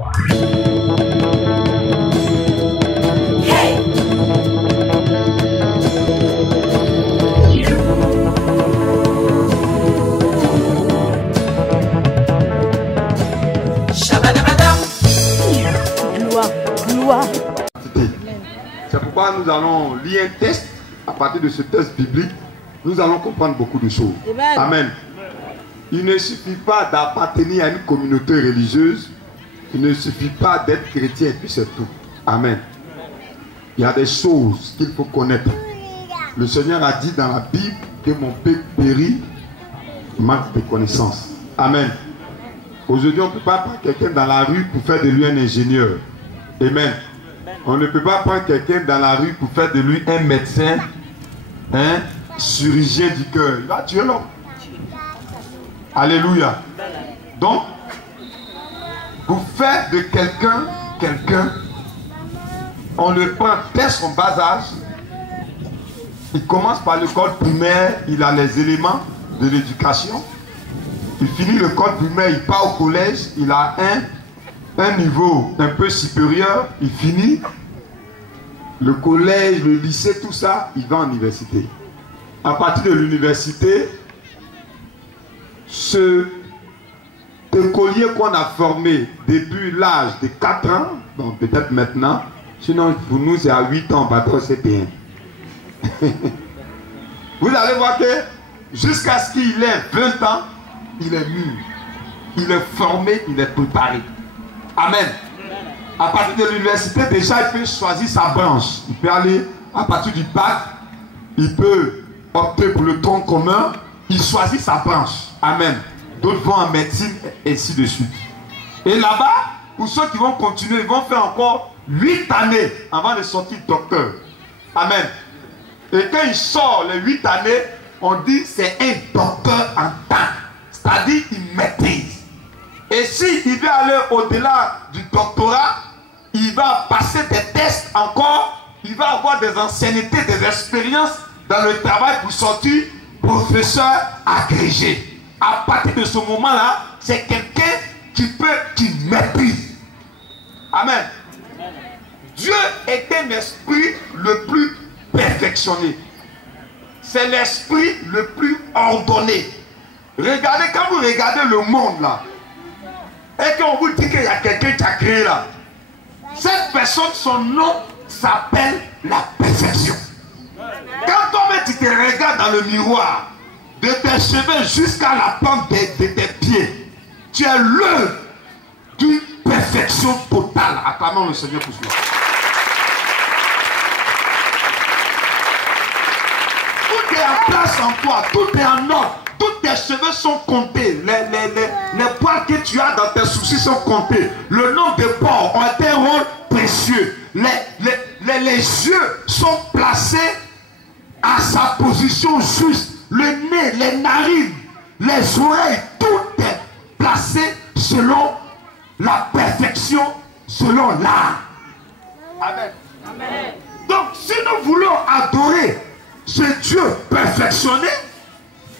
C'est pourquoi nous allons lire un test. À partir de ce test biblique, nous allons comprendre beaucoup de choses. Amen. Amen. Il ne suffit pas d'appartenir à une communauté religieuse. Il ne suffit pas d'être chrétien et puis c'est tout. Amen. Il y a des choses qu'il faut connaître. Le Seigneur a dit dans la Bible que mon peuple périt manque de connaissances. Amen. Aujourd'hui, on ne peut pas prendre quelqu'un dans la rue pour faire de lui un ingénieur. Amen. On ne peut pas prendre quelqu'un dans la rue pour faire de lui un médecin, un chirurgien du cœur. Il va tuer l'homme. Alléluia. Donc, pour faire de quelqu'un, on le prend dès son bas âge. Il commence par l'école primaire, il a les éléments de l'éducation. Il finit l'école primaire, il part au collège, il a un niveau un peu supérieur, il finit le collège, le lycée, tout ça, il va en université. À partir de l'université, ce écolier qu'on a formé depuis l'âge de 4 ans, bon peut-être maintenant, sinon pour nous c'est à 8 ans, bateau c'est bien. Vous allez voir que jusqu'à ce qu'il ait 20 ans, il est mûr, il est formé, il est préparé. Amen. À partir de l'université, déjà il peut choisir sa branche. Il peut aller à partir du bac, il peut opter pour le tronc commun, il choisit sa branche. Amen. D'autres vont en médecine et ainsi de suite. Et là-bas, pour ceux qui vont continuer, ils vont faire encore 8 années avant de sortir docteur. Amen. Et quand il sort les 8 années, on dit c'est un docteur en temps. C'est-à-dire qu'il maîtrise. Et s'il veut aller au-delà du doctorat, il va passer des tests encore, il va avoir des anciennetés, des expériences dans le travail pour sortir professeur agrégé. À partir de ce moment-là, c'est quelqu'un qui maîtrise. Amen. Dieu est un esprit le plus perfectionné. C'est l'esprit le plus ordonné. Regardez, quand vous regardez le monde là, et qu'on vous dit qu'il y a quelqu'un qui a créé là, cette personne, son nom s'appelle la perfection. Quand toi-même tu te regardes dans le miroir, de tes cheveux jusqu'à la plante de tes pieds, tu es l'œuvre d'une perfection totale. Acclamons le Seigneur pour cela. Tout est en place en toi, tout est en ordre. Tous tes cheveux sont comptés. Les poils que tu as dans tes sourcils sont comptés. Le nombre de pores ont été un rôle précieux. Les yeux sont placés à sa position juste. Le nez, les narines, les oreilles, tout est placé selon la perfection, selon l'art. Amen. Amen. Donc, si nous voulons adorer ce Dieu perfectionné,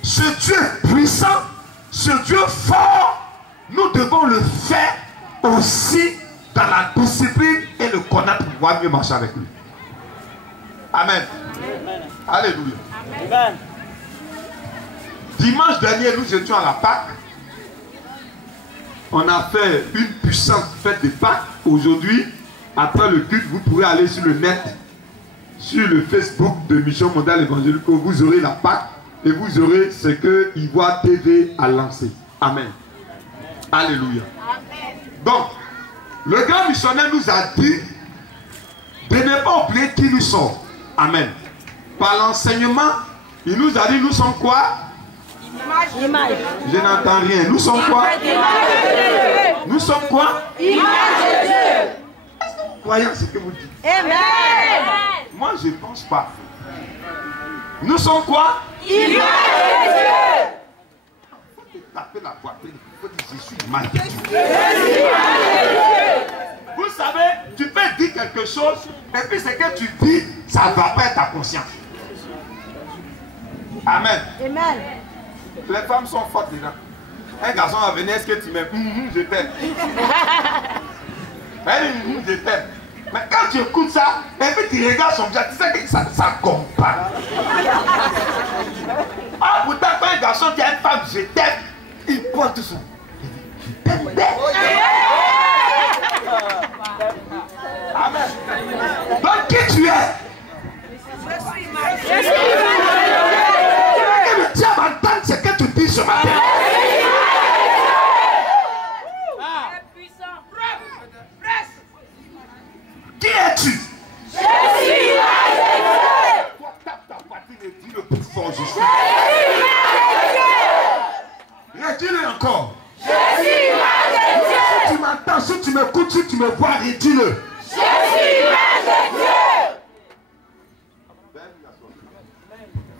ce Dieu puissant, ce Dieu fort, nous devons le faire aussi dans la discipline et le connaître pour pouvoir mieux marcher avec lui. Amen. Amen. Alléluia. Amen. Dimanche dernier, nous étions à la Pâque. On a fait une puissante fête de Pâques. Aujourd'hui, après le culte, vous pourrez aller sur le net, sur le Facebook de Mission Mondiale Évangélique, vous aurez la Pâque. Et vous aurez ce que Ivoire TV a lancé. Amen. Alléluia. Amen. Donc, le grand missionnaire nous a dit de ne pas oublier qui nous sommes. Amen. Par l'enseignement, il nous a dit nous sommes quoi? Image. Je n'entends rien. Nous sommes quoi? Nous sommes quoi? Image de Dieu. Est-ce que vous croyez ce que vous dites? Amen. Moi, je ne pense pas. Nous sommes quoi? Image de Dieu. Il faut te taper la poitrine. Il faut dire je suis image de Dieu. Vous savez, tu peux dire quelque chose et puis ce que tu dis, ça ne va pas être ta conscience. Amen. Amen. Les femmes sont fortes déjà. Un garçon va venir, est-ce que tu m'aimes? Je t'aime. de t'aime. Mais quand tu écoutes ça, et puis tu regardes son visage, tu sais que ça ne compte pas. Ah, pourtant, quand un garçon dit à une femme, je t'aime, il porte tout ça. Je t'aime. Amen. Donc, qui tu es? Je suis le diable entende ce que tu dis ce matin. Qui es-tu? Je suis l'âge de Dieu. Toi, tape ta partie et dis-le plus fort, je suis. Redis-le encore. Je suis l'âge de Dieu. Si tu m'entends, si tu m'écoutes, si tu me vois, redis-le. Je suis l'âge de Dieu.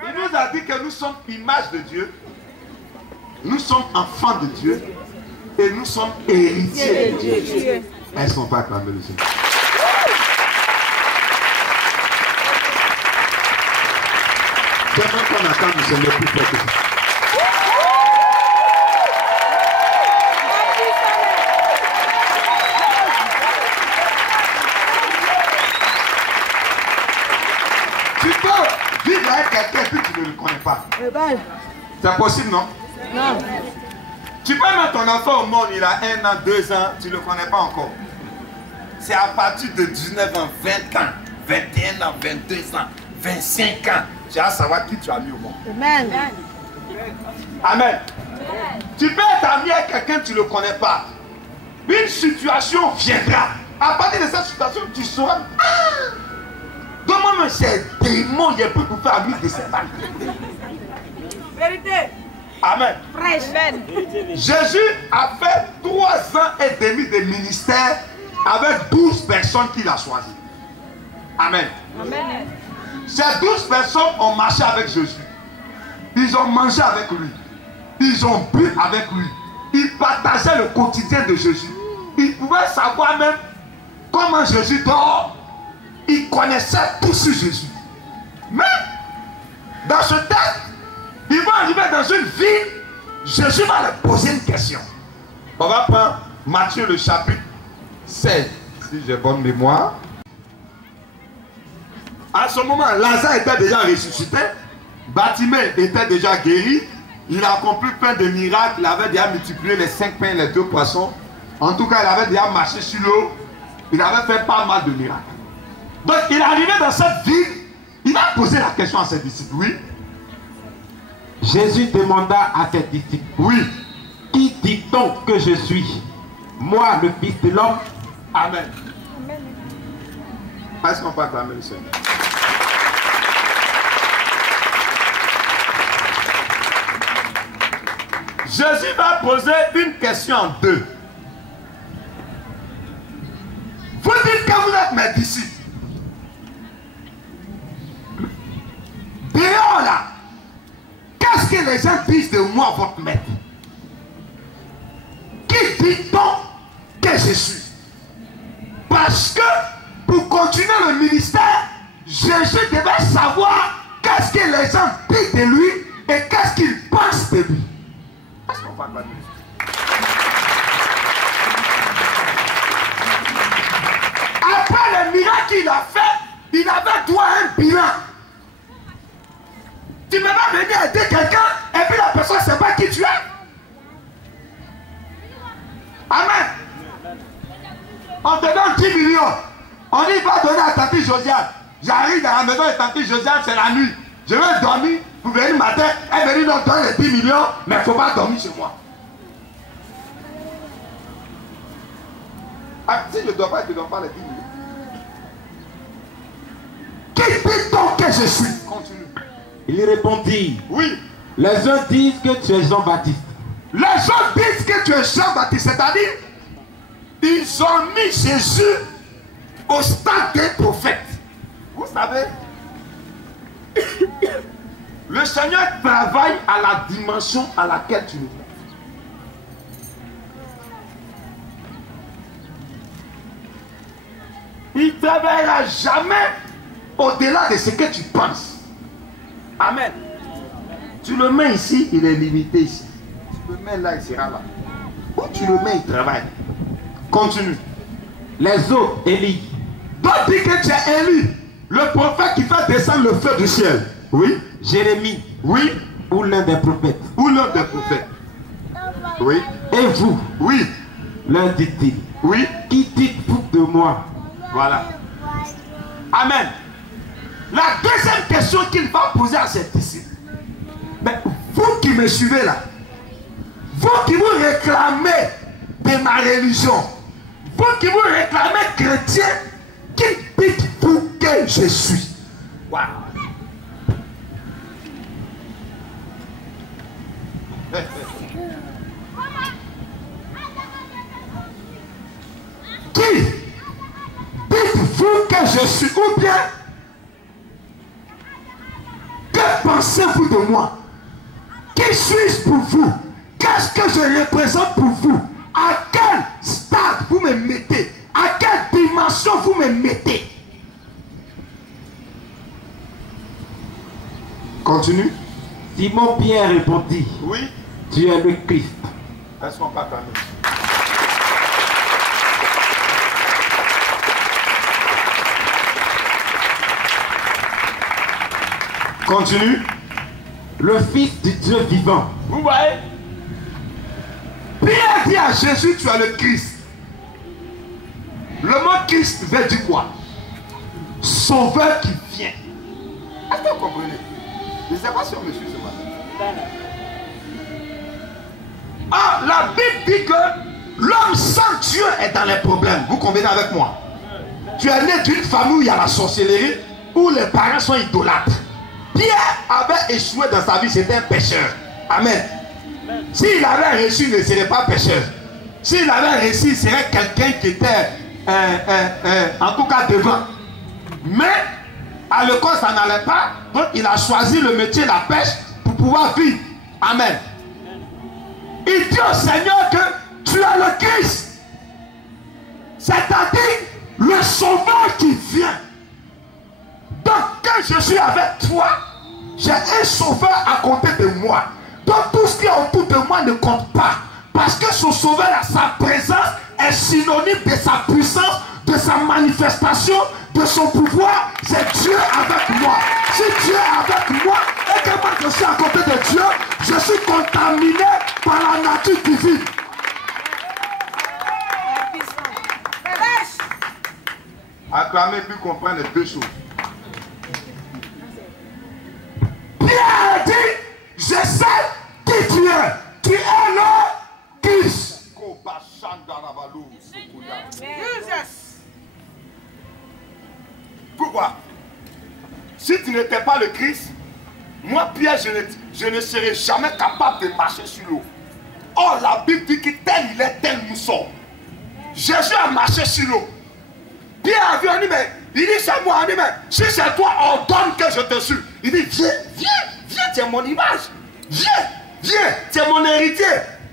Il nous a dit que nous sommes image de Dieu. Nous sommes enfants de Dieu. Et nous sommes héritiers de Dieu. Est-ce qu'on peut acclamer le Seigneur? J'aimerais qu'on attende le Seigneur plus fort que ça. Tu peux vivre avec quelqu'un que tu ne le connais pas. C'est possible, non? Non. Tu peux mettre ton enfant au monde, il a 1 an, 2 ans, tu ne le connais pas encore. C'est à partir de 19 ans, 20 ans, 21 ans, 22 ans, 25 ans. Tu vas savoir qui tu as mis au monde. Amen. Amen. Tu peux être ami avec quelqu'un que tu ne le connais pas. Une situation viendra. À partir de cette situation, tu sauras. Demande-moi ces démons, il peut pour faire ami de cette femme. Vérité. Amen. Amen. Jésus a fait 3 ans et demi de ministère avec 12 personnes qu'il a choisies. Amen. Amen. Ces 12 personnes ont marché avec Jésus. Ils ont mangé avec lui. Ils ont bu avec lui. Ils partageaient le quotidien de Jésus. Ils pouvaient savoir même comment Jésus dort. Ils connaissaient tout sur Jésus. Mais dans ce texte, ils vont arriver dans une ville. Jésus va leur poser une question. On va prendre Matthieu le chapitre 16, si j'ai bonne mémoire. À ce moment, Lazare était déjà ressuscité. Bartimée était déjà guéri. Il a accompli plein de miracles. Il avait déjà multiplié les 5 pains et les 2 poissons. En tout cas, il avait déjà marché sur l'eau. Il avait fait pas mal de miracles. Donc, il est arrivé dans cette ville. Il a posé la question à ses disciples. Oui. Jésus demanda à ses disciples. Oui. Qui dit-on que je suis? Moi, le Fils de l'homme. Amen. Est-ce qu'on peut acclamer le Seigneur? Jésus va poser une question en 2. Vous dites que vous êtes mes disciples. Dehors là, qu'est-ce que les gens disent de moi, votre maître? Qui dit-on que je suis? Parce que pour continuer le ministère, Jésus devait savoir qu'est-ce que les gens disent de lui et qu'est-ce qu'ils pensent de lui. Est-ce qu'on va pas dire? Après le miracle qu'il a fait, il avait droit à un bilan. Tu ne peux pas venir aider quelqu'un et puis la personne ne sait pas qui tu es. Amen. On te donne 10 millions. On dit va donner à tante Josiane. J'arrive dans la maison de tante Josiane, c'est la nuit. Je vais dormir. Vous venez le matin, elle me dit non, donne les 10 millions, mais il ne faut pas dormir chez moi. Ah, si je ne dois pas, tu ne dois pas les 10 millions. Qui dit-on que je suis? Continue. Il répondit. Oui. Les uns disent que tu es Jean-Baptiste. Les gens disent que tu es Jean-Baptiste, c'est-à-dire, ils ont mis Jésus au stade des prophètes. Vous savez, le Seigneur travaille à la dimension à laquelle tu le fais. Il ne travaillera jamais au-delà de ce que tu penses. Amen. Tu le mets ici, il est limité ici. Tu le mets là, il sera là. Où tu le mets, il travaille. Continue. Les autres, Élie. D'autres disent que tu es Élie, le prophète qui fait descendre le feu du ciel. Oui. Jérémie. Oui. Ou l'un des prophètes. Ou l'un des prophètes. Oui. Et vous, Oui. leur dit-il. Oui. Qui dites-vous de moi? Voilà. Amen. La deuxième question qu'il va poser à ses disciples. Mais vous qui me suivez là, vous qui vous réclamez de ma religion, vous qui vous réclamez chrétien, qui dites-vous que je suis? Wow. Qui dites-vous que je suis? Ou bien, que pensez-vous de moi? Qui suis-je pour vous? Qu'est-ce que je représente pour vous? À quel stade vous me mettez? À quelle dimension vous me mettez? Continue. Simon Pierre répondit. Oui. Tu es le Christ. Est-ce qu'on peut acclamer? Continue. Le Fils du Dieu vivant. Vous voyez? Pierre dit à Jésus, tu es le Christ. Le mot Christ veut dire quoi? Sauveur qui vient. Est-ce que vous comprenez? Je ne sais pas si on me suit ce matin. Ah, la Bible dit que l'homme sans Dieu est dans les problèmes. Vous convenez avec moi? Tu es né d'une famille où il y a la sorcellerie, où les parents sont idolâtres. Pierre avait échoué dans sa vie, c'était un pécheur. Amen. S'il avait réussi, il ne serait pas pécheur. S'il avait réussi, il serait quelqu'un qui était en tout cas devant. Mais à l'école, ça n'allait pas. Donc il a choisi le métier de la pêche pour pouvoir vivre. Amen. Il dit au Seigneur que tu es le Christ. C'est-à-dire le sauveur qui vient. Donc quand je suis avec toi, j'ai un sauveur à côté de moi. Donc tout ce qui est autour de moi ne compte pas. Parce que ce sauveur, sa présence est synonyme de sa puissance, de sa manifestation, de son pouvoir. C'est Dieu avec moi. Si Dieu est avec moi et que moi je suis à côté de Dieu, je suis contaminé par la nature divine. Acclamer puis comprendre les deux choses. Pierre dit, je sais qui tu es. Tu es le Christ. Pourquoi? Si tu n'étais pas le Christ, moi Pierre, je ne serais jamais capable de marcher sur l'eau. Or la Bible dit que tel il est, tel nous sommes. Jésus a marché sur l'eau. Pierre a vu, on dit, mais il dit c'est moi, on dit, mais si c'est toi, ordonne que je te suis. Il dit, viens, viens, viens, tu es mon image. Viens, viens, tu es mon héritier.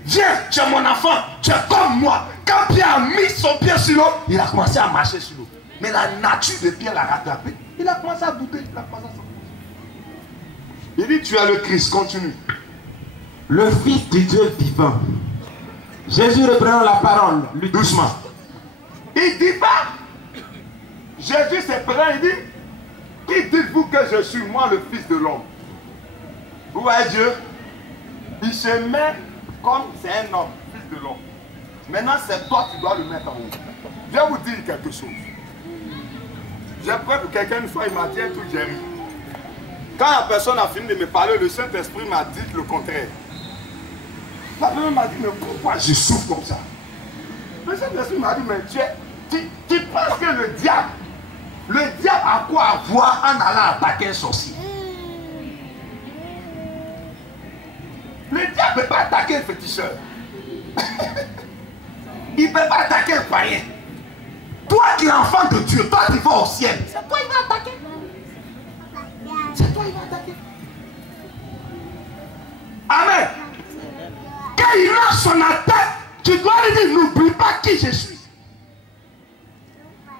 Viens, tu es mon enfant, tu es comme moi. Quand Pierre a mis son pied sur l'eau, il a commencé à marcher sur l'eau. Mais la nature de Pierre l'a rattrapé. Il a commencé à douter. Il dit, tu es le Christ, continue. Le Fils du Dieu vivant. Jésus reprenant la parole, lui doucement. Il dit pas. Jésus se prend, il dit, qui dites-vous que je suis, moi le Fils de l'homme? Vous voyez Dieu? Il se met comme c'est un homme, Fils de l'homme. Maintenant c'est toi qui dois le mettre en haut. Je vais vous dire quelque chose. J'ai pris pour quelqu'un une fois, il m'a dit un truc, j'ai ri. Quand la personne a fini de me parler, le Saint-Esprit m'a dit le contraire. La personne m'a dit, mais pourquoi je souffre comme ça? Le Saint-Esprit m'a dit, mais tu penses que le diable a quoi avoir en allant attaquer un sorcier? Le diable ne peut pas attaquer un féticheur. Il ne peut pas attaquer un païen. Toi qui es enfant de Dieu, toi qui vas au ciel, c'est toi qui vas attaquer. C'est toi qui vas attaquer. Amen. Quand il lance son attaque, tu dois lui dire, n'oublie pas qui je suis.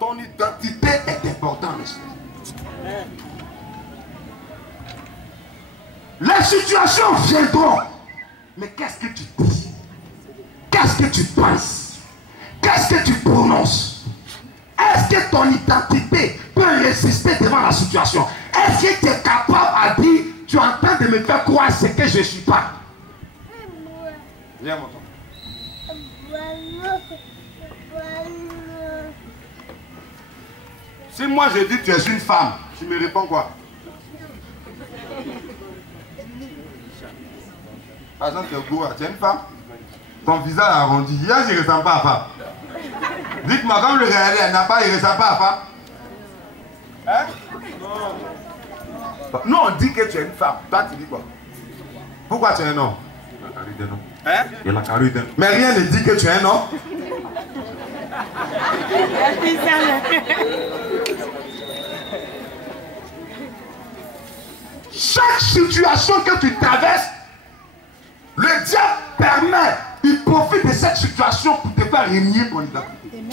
Ton identité est importante, monsieur. Les situations viendront. Mais qu'est-ce que tu dis? Qu'est-ce que tu penses? Qu'est-ce que tu prononces? Est-ce que ton identité peut résister devant la situation? Est-ce que tu es capable à dire, tu es en train de me faire croire ce que je ne suis pas? Viens, mon temps. Si moi je dis tu es une femme, tu me réponds quoi? Par exemple, tu es Goura, tu es une femme. Ton visage arrondi. Hier, je ne ressemble pas à femme. Dites-moi, comme le regardez, elle n'a pas, il ne ressemble pas à femme. Hein? Nous, on dit que tu es une femme. Toi, tu dis quoi? Pourquoi tu es un homme? La carrure d'un homme. Hein? Il y a la carrure d'un homme. Mais rien ne dit que tu es un homme. Chaque situation que tu traverses, le diable permet, il profite de cette situation pour te faire régner ton identité.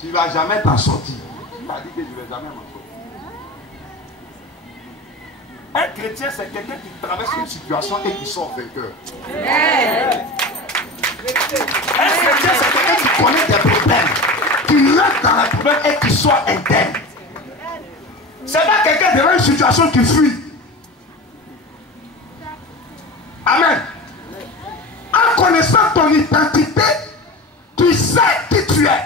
Tu ne vas jamais t'en sortir. Tu m'as dit que je ne vais jamais m'en sortir. Un chrétien, c'est quelqu'un qui traverse une situation et qui sort vainqueur. Un chrétien, c'est quelqu'un qui connaît des problèmes, qui rentre dans les problèmes et qui sort indemne. C'est pas quelqu'un devant une situation qui fuit. Amen. En connaissant ton identité, tu sais qui tu es.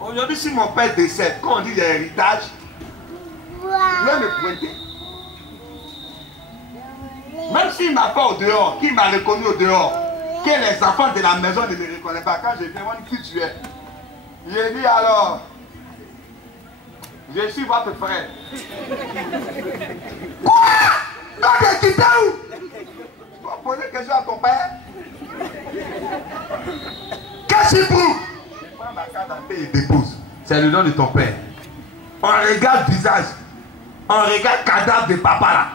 Aujourd'hui, si mon père décède, quand on dit l'héritage, il va me pointer. Même s'il m'a pas au dehors, qu'il m'a reconnu au dehors, que les enfants de la maison ne me reconnaissent pas, quand je demande qui tu es, j'ai dit alors, je suis votre frère. Quoi? Donc, tu t'es où? Tu vas poser quelque chose à ton père? Qu'est-ce qu'il prouve? Prends ma carte d'identité et dépose. C'est le nom de ton père. On regarde visage. On regarde cadavre de papa là.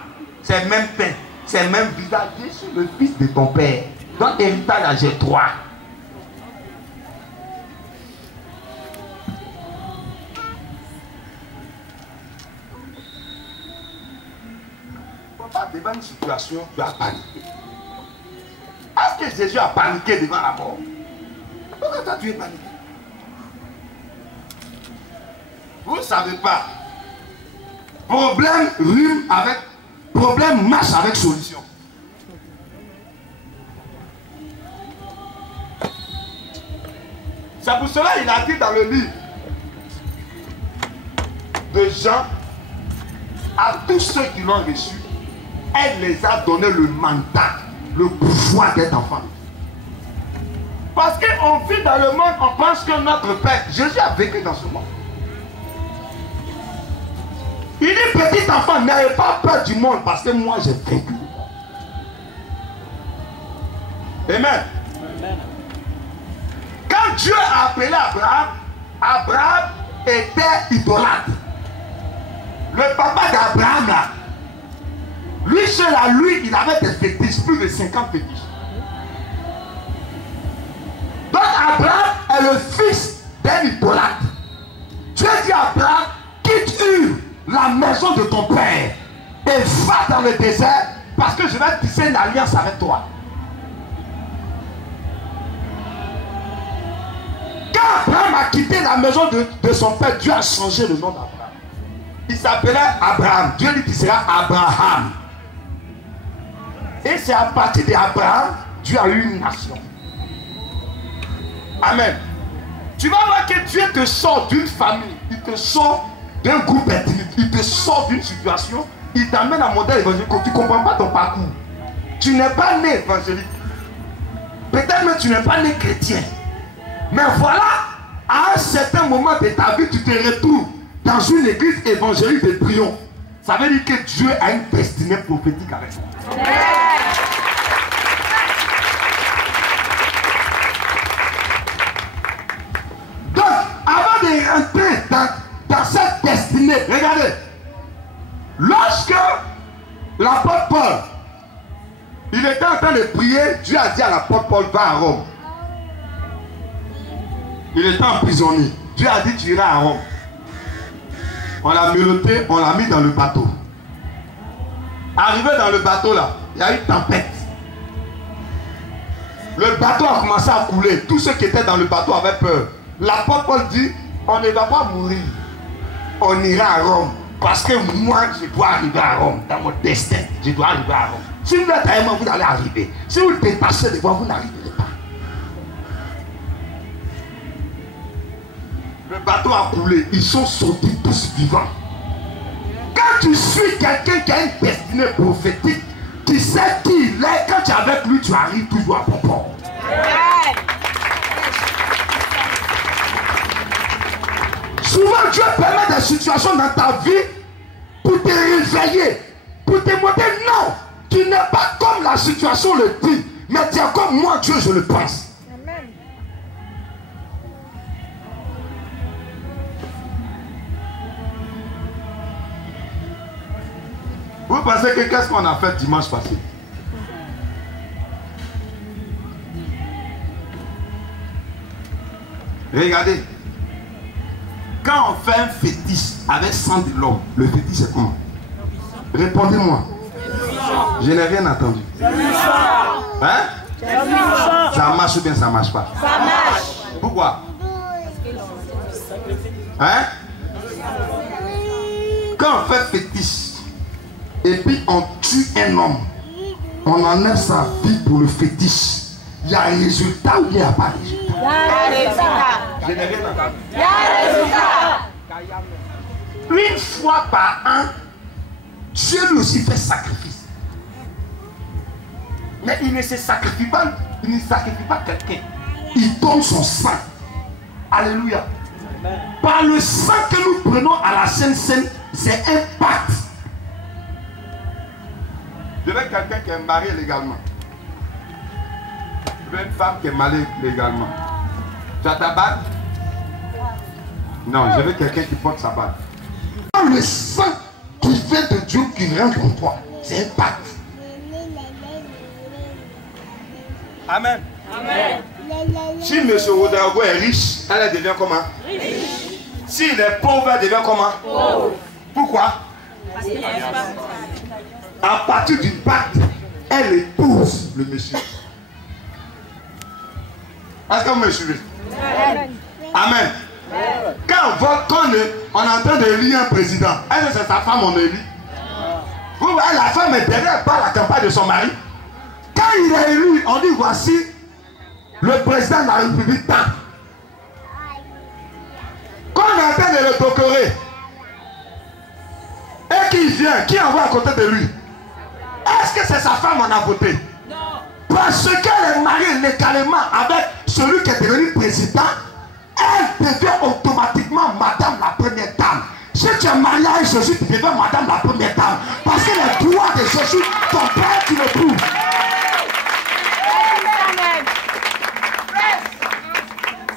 C'est le même teint. C'est le même visage. Je suis le fils de ton père. Donc héritage là, j'ai 3. Pas devant une situation, tu as paniqué. Est-ce que Jésus a paniqué devant la mort? Pourquoi toi tu es paniqué? Vous ne savez pas. Problème rime avec. Problème marche avec solution. C'est pour cela qu'il a dit dans le livre de Jean à tous ceux qui l'ont reçu, elle les a donné le mandat, le pouvoir d'être enfant. Parce qu'on vit dans le monde, on pense que notre Père, Jésus a vécu dans ce monde. Il dit, petit enfant, n'ayez pas peur du monde parce que moi j'ai vécu. Amen. Quand Dieu a appelé Abraham, Abraham était idolâtre. Le papa d'Abraham là, lui seul à lui, il avait des fétiches, plus de 50 fétiches. Donc Abraham est le fils d'un idolâtre. Dieu dit à Abraham, quitte la maison de ton père et va dans le désert parce que je vais tisser une alliance avec toi. Quand Abraham a quitté la maison de son père, Dieu a changé le nom d'Abraham. Il s'appelait Abraham. Dieu dit qu'il sera Abraham. Et c'est à partir d'Abraham, Dieu a eu une nation. Amen. Tu vas voir que Dieu te sort d'une famille, il te sort d'un groupe ethnique, il te sort d'une situation, il t'amène à un modèle évangélique. Tu ne comprends pas ton parcours. Tu n'es pas né évangélique. Peut-être même tu n'es pas né chrétien. Mais voilà, à un certain moment de ta vie, tu te retrouves dans une église évangélique de triomphe. Ça veut dire que Dieu a une destinée prophétique avec toi. Donc, avant de rentrer dans cette destinée, regardez, lorsque l'apôtre Paul, il était en train de prier, Dieu a dit à l'apôtre Paul, va à Rome. Il était emprisonné. Dieu a dit, tu iras à Rome. On l'a menotté, on l'a mis dans le bateau. Arrivé dans le bateau là, il y a eu une tempête. Le bateau a commencé à couler. Tous ceux qui étaient dans le bateau avaient peur. L'apôtre Paul dit, on ne va pas mourir. On ira à Rome. Parce que moi, je dois arriver à Rome. Dans mon destin, je dois arriver à Rome. Si vous êtes à moi, vous allez arriver. Si vous dépassez devant, vous n'arriverez pas. Le bateau a coulé. Ils sont sortis tous vivants. Quand tu suis quelqu'un qui a une destinée prophétique, tu sais qui il est. Quand tu es avec lui, tu arrives toujours à bon port. Souvent, Dieu permet des situations dans ta vie pour te réveiller, pour te montrer non, tu n'es pas comme la situation le dit, mais tu es comme moi, Dieu, je le pense. Amen. Vous pensez que qu'est-ce qu'on a fait dimanche passé? Regardez. Quand on fait un fétiche avec sang de l'homme, le fétiche c'est comment? Répondez-moi. Je n'ai rien entendu. Hein? Ça marche ou bien ça marche pas? Ça marche. Pourquoi? Hein? Quand on fait fétiche et puis on tue un homme, on enlève sa vie pour le fétiche. Il y a un résultat ou il n'y a pas de résultat? Il y a un résultat. Je n'ai rien entendu. Il y a un résultat. Une fois par an, Dieu lui aussi fait sacrifice. Mais il ne se sacrifie pas, il ne sacrifie pas quelqu'un. Il donne son sang. Alléluia. Par le sang que nous prenons à la Sainte Seine, c'est un pacte. Je veux quelqu'un qui est marié légalement. Je veux une femme qui est mariée légalement. Tu as ta bague? Non, je veux quelqu'un qui porte sa bague. Le sang qui vient de Dieu qui rentre en toi, c'est un pacte. Amen. Amen. Si M. Ouedraogo est riche, elle devient comment? Riche. S'il est pauvre, elle devient comment? Pauvre. Pourquoi? À partir du pacte, elle épouse le monsieur. Est-ce que vous me suivez? Amen. Amen. Quand on est en train d'élire un président, est-ce que c'est sa femme on élit? Vous voyez, la femme est derrière par la campagne de son mari. Quand il est élu, on dit voici le président de la République. Quand on est en train de le procurer, et qu'il vient, qui envoie à côté de lui? Est-ce que c'est sa femme on a voté? Non. Parce qu'elle est mariée légalement avec celui qui est devenu président, elle devient automatiquement madame la première dame. Si tu es marié avec Jésus, tu deviens madame la première dame. Parce que les droits de Jésus, ton père, tu le prouves.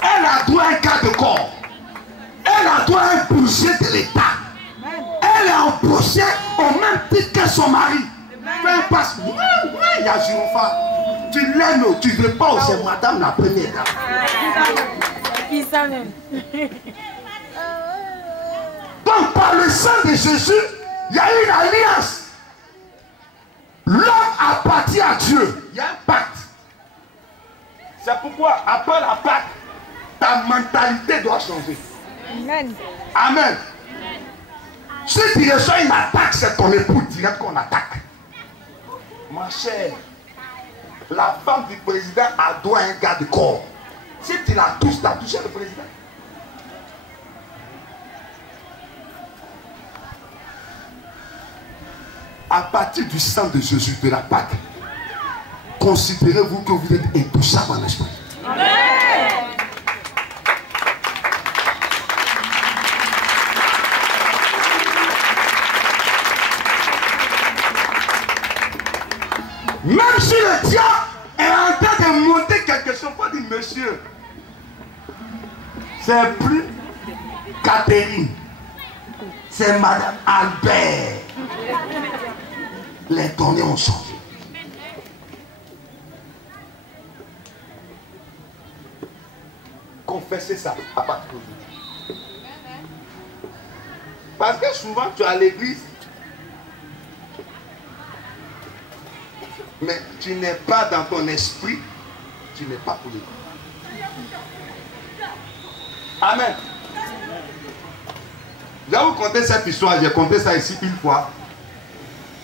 Elle a droit à un cas de corps. Elle a droit à un budget de l'État. Elle est embauchée au même titre que son mari. Peu importe. Oui, il y a Jirofa. Tu l'aimes ou tu ne veux pas, c'est madame la première dame. Qui ça même? Donc par le sang de Jésus, il y a une alliance. L'homme appartient à Dieu. Il y a un pacte. C'est pourquoi après la pacte, ta mentalité doit changer. Amen. Amen. Si tu reçois une attaque, c'est ton époux direct qu'on attaque. Ma chère, la femme du président a droit à un garde corps. Si tu la touches, tu as touché le président. À partir du sang de Jésus, de la Pâque, considérez-vous que vous êtes intouchable en esprit. Amen. Même si le diable est en train de monter quelque chose, il faut dire, monsieur, c'est plus Catherine, c'est Madame Albert. Les données ont changé. Confessez ça à partir d'aujourd'hui. Parce que souvent tu es à l'église, mais tu n'es pas dans ton esprit tu n'es pas pour l'église. Amen. Je vais vous conter cette histoire, j'ai conté ça ici une fois.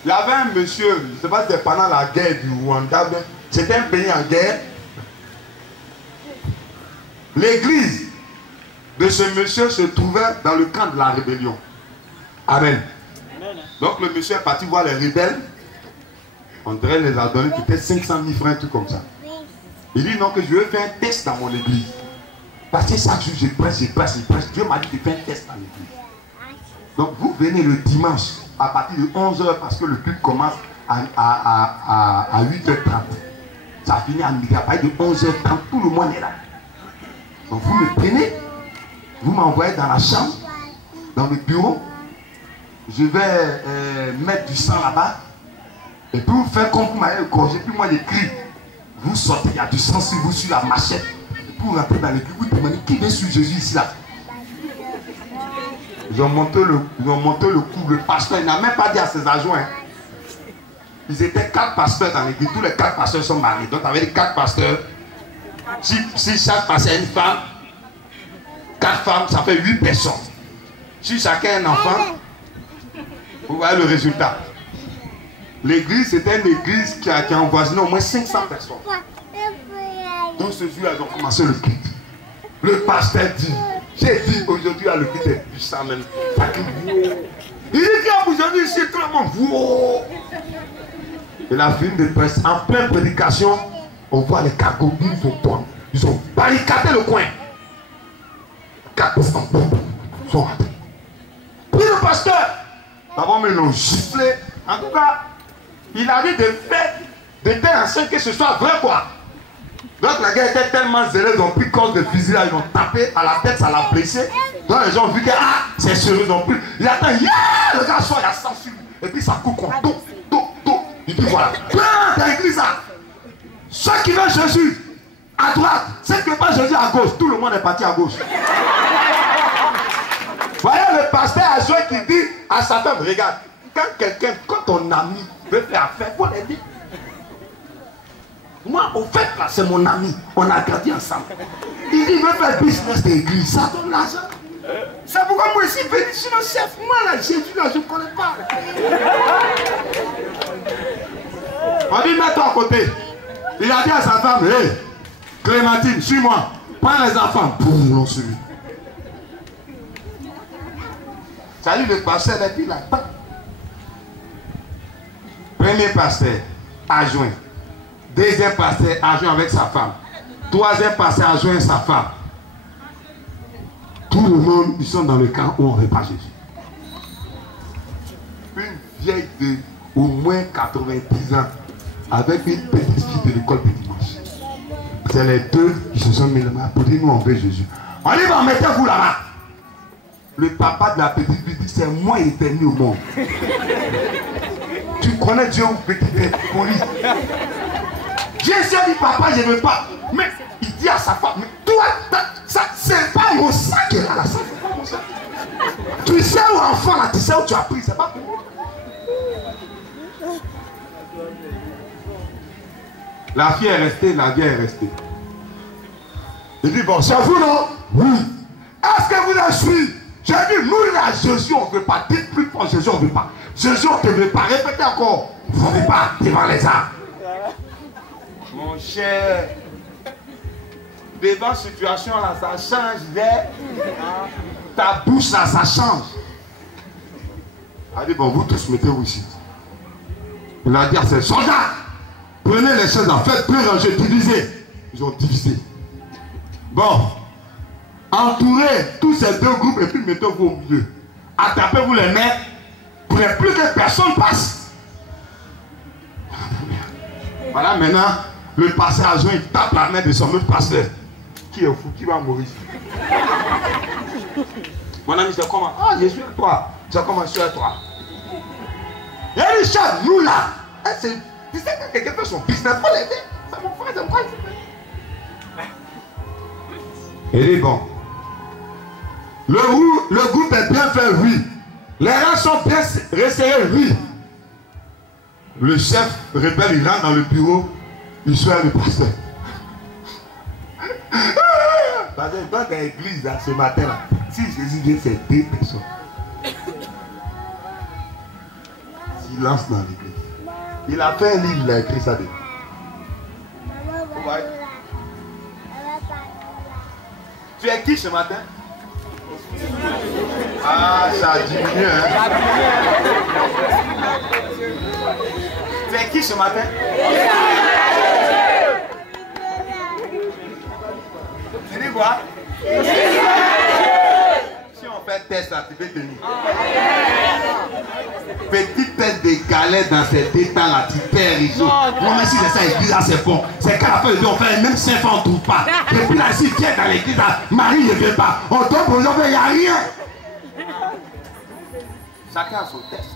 Il y avait un monsieur, je ne sais pas si c'était pendant la guerre du Rwanda, c'était un pays en guerre. L'église de ce monsieur se trouvait dans le camp de la rébellion. Amen. Donc le monsieur est parti voir les rebelles. André les a donné peut-être 500 000 francs, tout comme ça. Il dit non, que je veux faire un test dans mon église. Parce que chaque jour je prêche. Dieu m'a dit de faire un test dans l'église. Donc vous venez le dimanche à partir de 11h parce que le culte commence à 8h30. Ça finit à midi. À partir de 11h30, tout le monde est là. Donc vous me prenez, vous m'envoyez dans la chambre, dans le bureau. Je vais mettre du sang là-bas. Et puis vous faites comme vous m'avez égorgé. Puis moi j'écris. Vous sortez, il y a du sang sur vous, sur la machette. Et puis vous rentrez dans l'église, vous demandez qui vient sur Jésus ici là. Ils ont monté le coup. Le pasteur, il n'a même pas dit à ses adjoints. Ils étaient 4 pasteurs dans l'église. Tous les 4 pasteurs sont mariés. Donc avec 4 pasteurs, si chaque pasteur a une femme, 4 femmes, ça fait 8 personnes. Si chacun a un enfant, vous voyez le résultat. L'église, c'était une église qui a envoisiné au moins 500 personnes. Donc ce jour, ils ont commencé le culte. Le pasteur dit, j'ai dit aujourd'hui à le culte est puissant même. Il dit qu'aujourd'hui, c'est tout le monde. Et la fin de presse, en pleine prédication, on voit les cargos, ils ont barricadé le coin. 4 personnes sont rentrés. Puis le pasteur, d'abord, ils l'ont giflé. En tout cas, il a dit de faire de telle enseigne que ce soit vrai quoi. Donc la guerre était tellement zélée, ils ont pris cause de fusil là, ils ont tapé à la tête, ça l'a blessé. Donc les gens ont vu que c'est sérieux, ils ont pris. Il attend, le gars soit il a sang sur lui. Et puis ça coupe comme tout. Il dit voilà, plein dans l'église là. Ceux qui veulent Jésus à droite, ceux qui ne veulent pas Jésus à gauche, tout le monde est parti à gauche. Voyez le pasteur à joie qui dit à sa femme, regarde, quand ton ami veut faire affaire, faut l'aider. Moi, au fait, là, c'est mon ami. On a grandi ensemble. Il dit, il veut faire business d'église. Ça donne l'argent. C'est pourquoi moi ici, je suis le chef. Moi, là, Jésus, là, je ne connais pas. On dit, mets-toi à côté. Il a dit à sa femme, hé, Clémentine, suis-moi. Prends les enfants. Boum, l'on suit. Salut le pasteur, il a dit, là, premier pasteur, adjoint. Deuxième pasteur, adjoint avec sa femme. Troisième pasteur, adjoint sa femme. Tout le monde, ils sont dans le camp où on ne veut pas Jésus. Une vieille de au moins 90 ans, avec une petite fille de l'école du dimanche. C'est les deux qui se sont mis là-bas pour dire nous on veut Jésus. On dit, mettez-vous là-bas. Le papa de la petite fille dit, c'est moi qui est venu au monde. Tu connais Dieu ou petite police. Dieu s'est dit, papa, je ne veux pas. Mais il dit à sa femme, mais toi, ça, c'est pas mon sac qui est là, ça, c'est pas mon sac. Tu sais où enfant là, tu sais où tu as pris, c'est pas pour moi. La fille est restée, la vieille est restée. Il dit, bon, c'est vous, non? Oui. Est-ce que vous êtes suivis? J'ai dit, nous, là, Jésus, on ne veut pas. Dites plus fort, Jésus, on ne veut pas. Jésus, on ne veut pas. Répétez encore. Vous ne veut pas devant les armes. Mon cher, devant situation là, ça change. Ta bouche là, ça change. Il a dit, bon, vous tous mettez-vous ici. Il a dit à ses soldats, prenez les chaises en fait, plus rangées, divisez. Ils ont divisé. Bon, entourez tous ces deux groupes et puis mettez-vous au milieu. Attrapez-vous les mains pour ne plus que personne passe. Voilà maintenant, le pasteur adjoint, il tape la main de son autre pasteur. Qui est fou, qui va mourir? Mon ami, c'est comment? Ah, je suis à toi. C'est comment je suis à toi? Il y a des chats, nous là. Tu sais que quelqu'un fait son business, il faut l'aider. C'est mon frère, c'est mon frère. Il dit bon. Le groupe est bien fait, oui. Les rangs sont bien resserrés, oui. Le chef rebelle, il rentre dans le bureau, il soigne le pasteur. Parce que dans l'église, ce matin-là, si Jésus dit c'est 2 personnes, silence dans l'église. Il a fait un livre, il a écrit ça dedans. Ouais. Tu es qui ce matin? Ah, ça a diminué, hein? Tu es qui ce matin? Tu dis quoi? Si on fait test, ça tu peux tenir. Petite tête de galette dans cet état-là, tu perds les autres. Moi, même si c'est ça, l'église là, c'est bon. C'est qu'à la fin de on fait même 5 fois, on ne trouve pas. Et puis là, si tu es dans l'église là, Marie ne vient pas. On tombe pour l'homme, il n'y a rien. Chacun a son test.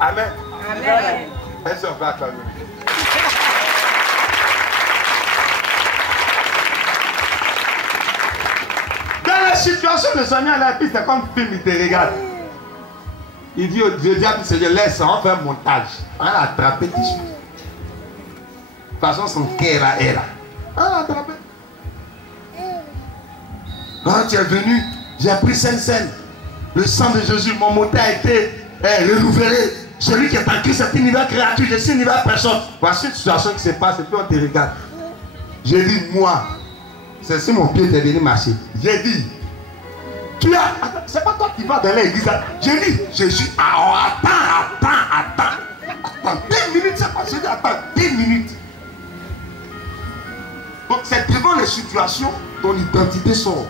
Amen. Amen. Est-ce qu'on va acclamer? Dans la situation de Seigneur, la piste, c'est comme film, il te regarde. Il dit au Dieu, Seigneur, laisse, on fait un montage. On l'a attrapé tout de suite. De toute façon, son cœur là est là. On l'a attrapé. Quand tu es venu, j'ai pris Sainte-Seine. Le sang de Jésus, mon moteur a été renouvelé. Celui qui est en Christ, c'est une nouvelle créature, je suis une nouvelle personne. Voici une situation qui se passe et puis on te regarde. J'ai dit, moi, c'est si mon pied est venu marcher. J'ai dit, tu as. C'est pas toi qui vas dans l'église. J'ai dit, Jésus, attends. 10 minutes, c'est pas. J'ai dit, attends, 10 minutes. Donc, c'est devant les situations ton identité sort.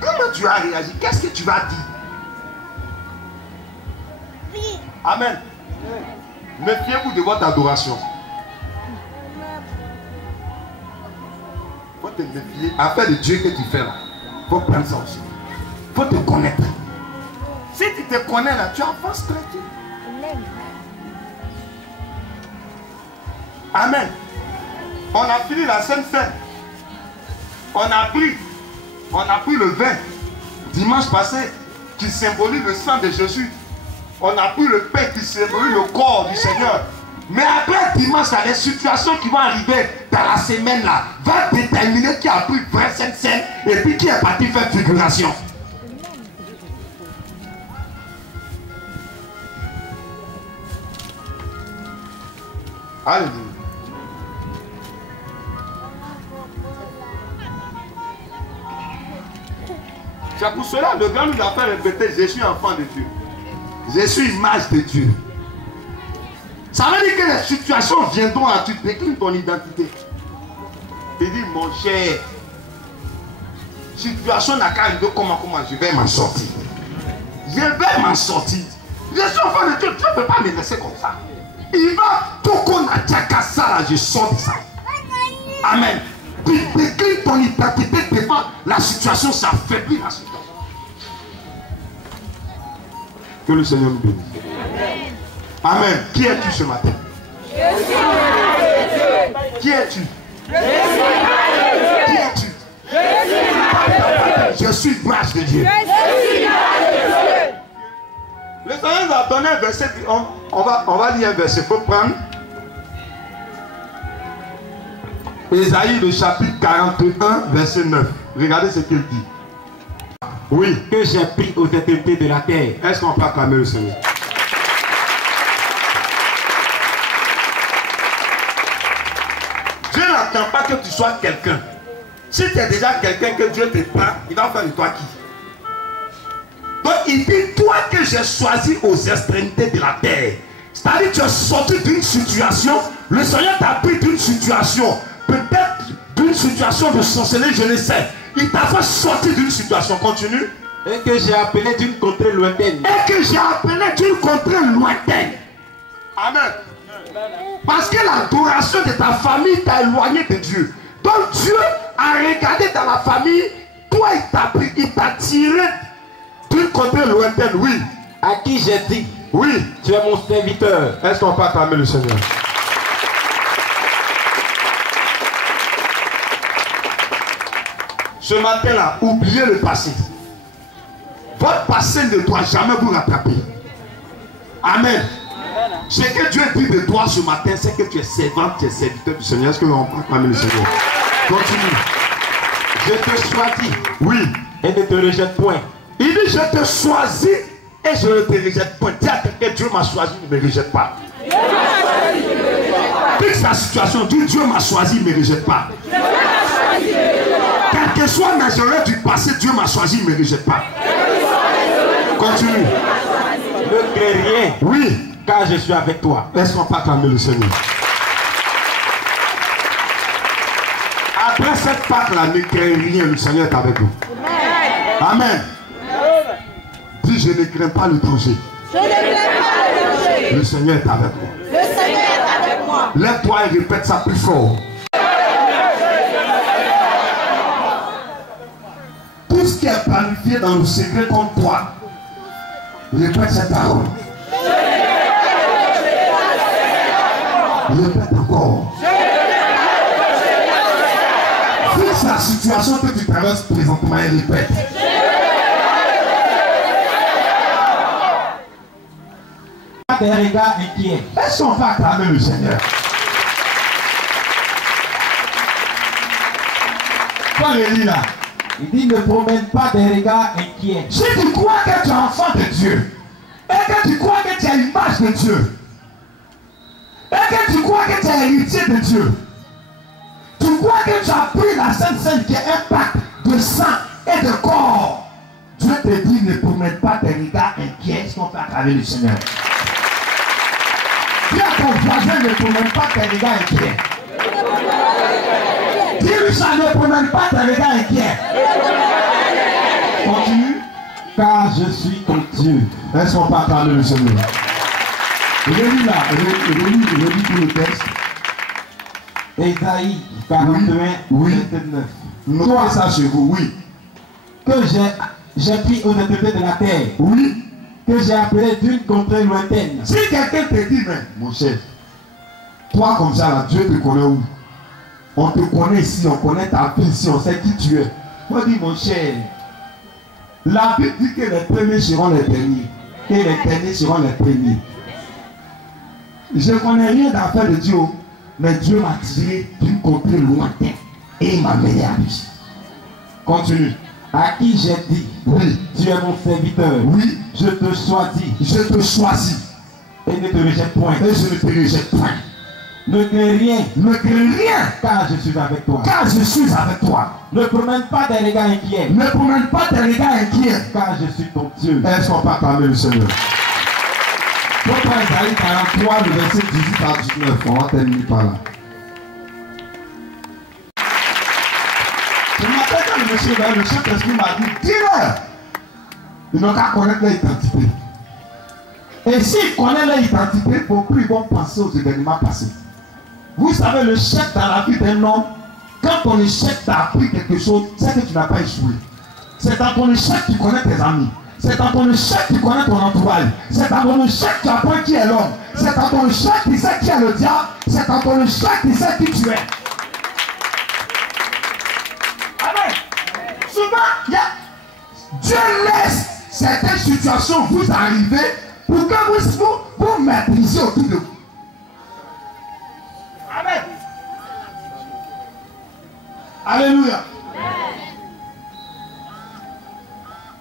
Comment tu as réagi? Qu'est-ce que tu vas dire? Amen. Méfiez-vous de votre adoration. Il faut te méfier. Affaire de Dieu que tu fais là. Il faut prendre ça aussi. Il faut te connaître. Si tu te connais là, tu avances tranquille. Amen. On a fini la Sainte Seine. On a pris le vin dimanche passé qui symbolise le sang de Jésus. On a pris le pain qui symbolise le corps du Seigneur. Mais après dimanche, il y a des situations qui vont arriver dans la semaine là. Va déterminer qui a pris vraie Sainte Seine et puis qui est parti faire figuration. Alléluia. C'est pour cela que le grand nous a fait répéter, je suis enfant de Dieu. Je suis image de Dieu. Ça veut dire que les situations viendront à tu déclines ton identité. Il dit, mon cher, situation n'a qu'à arriver comment je vais m'en sortir. Je vais m'en sortir. Je suis enfant de Dieu, tu ne peux pas me laisser comme ça. Il va tout qu'on a déjà ça là, je sors de ça. Amen. Tu déclines ton identité devant la situation, ça affaiblit la situation. Que le Seigneur nous bénisse. Amen. Qui es-tu ce matin? Je suis Dieu. Qui es-tu? Je suis Dieu. Qui es-tu? Je suis grâce de Dieu. Je suis grâce de Dieu. Le Seigneur nous a donné un verset. On va lire un verset. Il faut prendre Ésaïe, le chapitre 41, verset 9. Regardez ce qu'il dit. Oui. Que j'ai pris aux extrémités de la terre. Est-ce qu'on peut acclamer le Seigneur? Dieu n'attend pas que tu sois quelqu'un. Si tu es déjà quelqu'un que Dieu te prend, il va faire de toi qui? Donc il dit, toi que j'ai choisi aux extrémités de la terre. C'est-à-dire que tu es sorti d'une situation, le Seigneur t'a pris d'une situation, peut-être d'une situation de sorcellerie, je ne sais. Il t'a fait sortir d'une situation, continue. Et que j'ai appelé d'une contrée lointaine. Et que j'ai appelé d'une contrée lointaine. Amen. Parce que l'adoration de ta famille t'a éloigné de Dieu. Donc Dieu a regardé dans la famille, toi il t'a tiré d'une contrée lointaine, oui. À qui j'ai dit, oui, tu es mon serviteur. Est-ce qu'on peut acclamer le Seigneur? Ce matin-là, oubliez le passé. Votre passé ne doit jamais vous rattraper. Amen. Ce que Dieu dit de toi ce matin, c'est que tu es servant, tu es serviteur du Seigneur. Est-ce que l'on peut acclamer le Seigneur? Continue. Je te choisis Oui. et ne te rejette point. Il dit, je te choisis et je ne te rejette point. Dis à quelqu'un, Dieu m'a choisi, ne me rejette pas. Fixe la situation, dis, Dieu m'a choisi, ne me rejette pas. Quel que soit ma erreur du passé, Dieu m'a choisi, ne me rejette pas. Continue. Ne crains rien, Oui. car je suis avec toi. Est-ce qu'on peut acclamer le Seigneur? Après cette Pâque-là, ne craignez rien, le Seigneur est avec vous. Amen. Dis, je ne crains pas le danger. Je ne crains pas le danger. Le Seigneur est avec moi. Le Seigneur est avec moi. Lève-toi et répète ça plus fort. Tout ce qui est planifié dans le secret contre toi, répète cette parole. Répète encore. Fixe la situation que tu traverses présentement et répète. Pas des regards inquiets. Est-ce qu'on va acclamer le Seigneur? Quoi le lit là? Il dit ne promène pas des regards inquiets. Si tu crois que tu es enfant de Dieu, et que tu crois que tu es l'image de Dieu, et que tu crois que tu es héritier de Dieu, tu crois que tu as pris la Sainte Seine qui est un pacte de sang et de corps, Dieu te dit ne promène pas tes regards inquiets. Est-ce qu'on peut acclamer le Seigneur? Dis à ton voisin ne promène pas tes regards inquiets. Dis-lui ça, ne promène pas tes regards inquiets. Continue. Car je suis ton Dieu. Est-ce qu'on peut acclamer le Seigneur? Relis là, relis tout le texte. Ésaïe 41, Oui. 29. Notez ça chez vous, oui. Que j'ai pris aux extrémités de la terre. Oui. Que j'ai appelé d'une contrée lointaine. Si quelqu'un te dit, mais mon chef, toi comme ça là, Dieu te connaît où? On te connaît ici, on connaît ta vie ici, on sait qui tu es. Moi dis mon cher, la Bible dit que les premiers seront les derniers et les derniers seront les premiers. Je ne connais rien d'affaire de Dieu, mais Dieu m'a tiré d'une contrée lointaine et il m'a mené à lui. Continue. À qui j'ai dit, Oui. tu es mon serviteur. Oui. Je te choisis Je te choisis et ne te rejette point. et je ne te rejette point. Ne crains rien, Ne crains rien, car je suis avec toi. car je suis avec toi. Ne promène pas des regards inquiets, Ne promène pas tes regards inquiets. car je suis ton Dieu. Est-ce qu'on peut acclamer le Seigneur? Pourquoi Isaïe 43, le verset 18 à 19, on va terminer par là. Ce matin, quand le monsieur le Saint-Esprit m'a dit, dis-leur, ils n'ont qu'à connaître leur identité. Et s'ils connaissent leur identité, beaucoup ils vont penser aux événements passés. Vous savez, le chef dans la vie d'un homme, quand ton échec t'a appris quelque chose, c'est que tu n'as pas échoué. C'est dans ton échec que tu connais tes amis. C'est dans ton échec que tu connais ton entourage. C'est dans ton échec que tu apprends qui est l'homme. C'est dans ton échec que tu sais qui est le diable. C'est dans ton échec que tu sais qui tu es. Amen. Souvent, Dieu laisse certaines situations vous arriver pour que vous maîtrisiez autour de vous. Amen. Alléluia.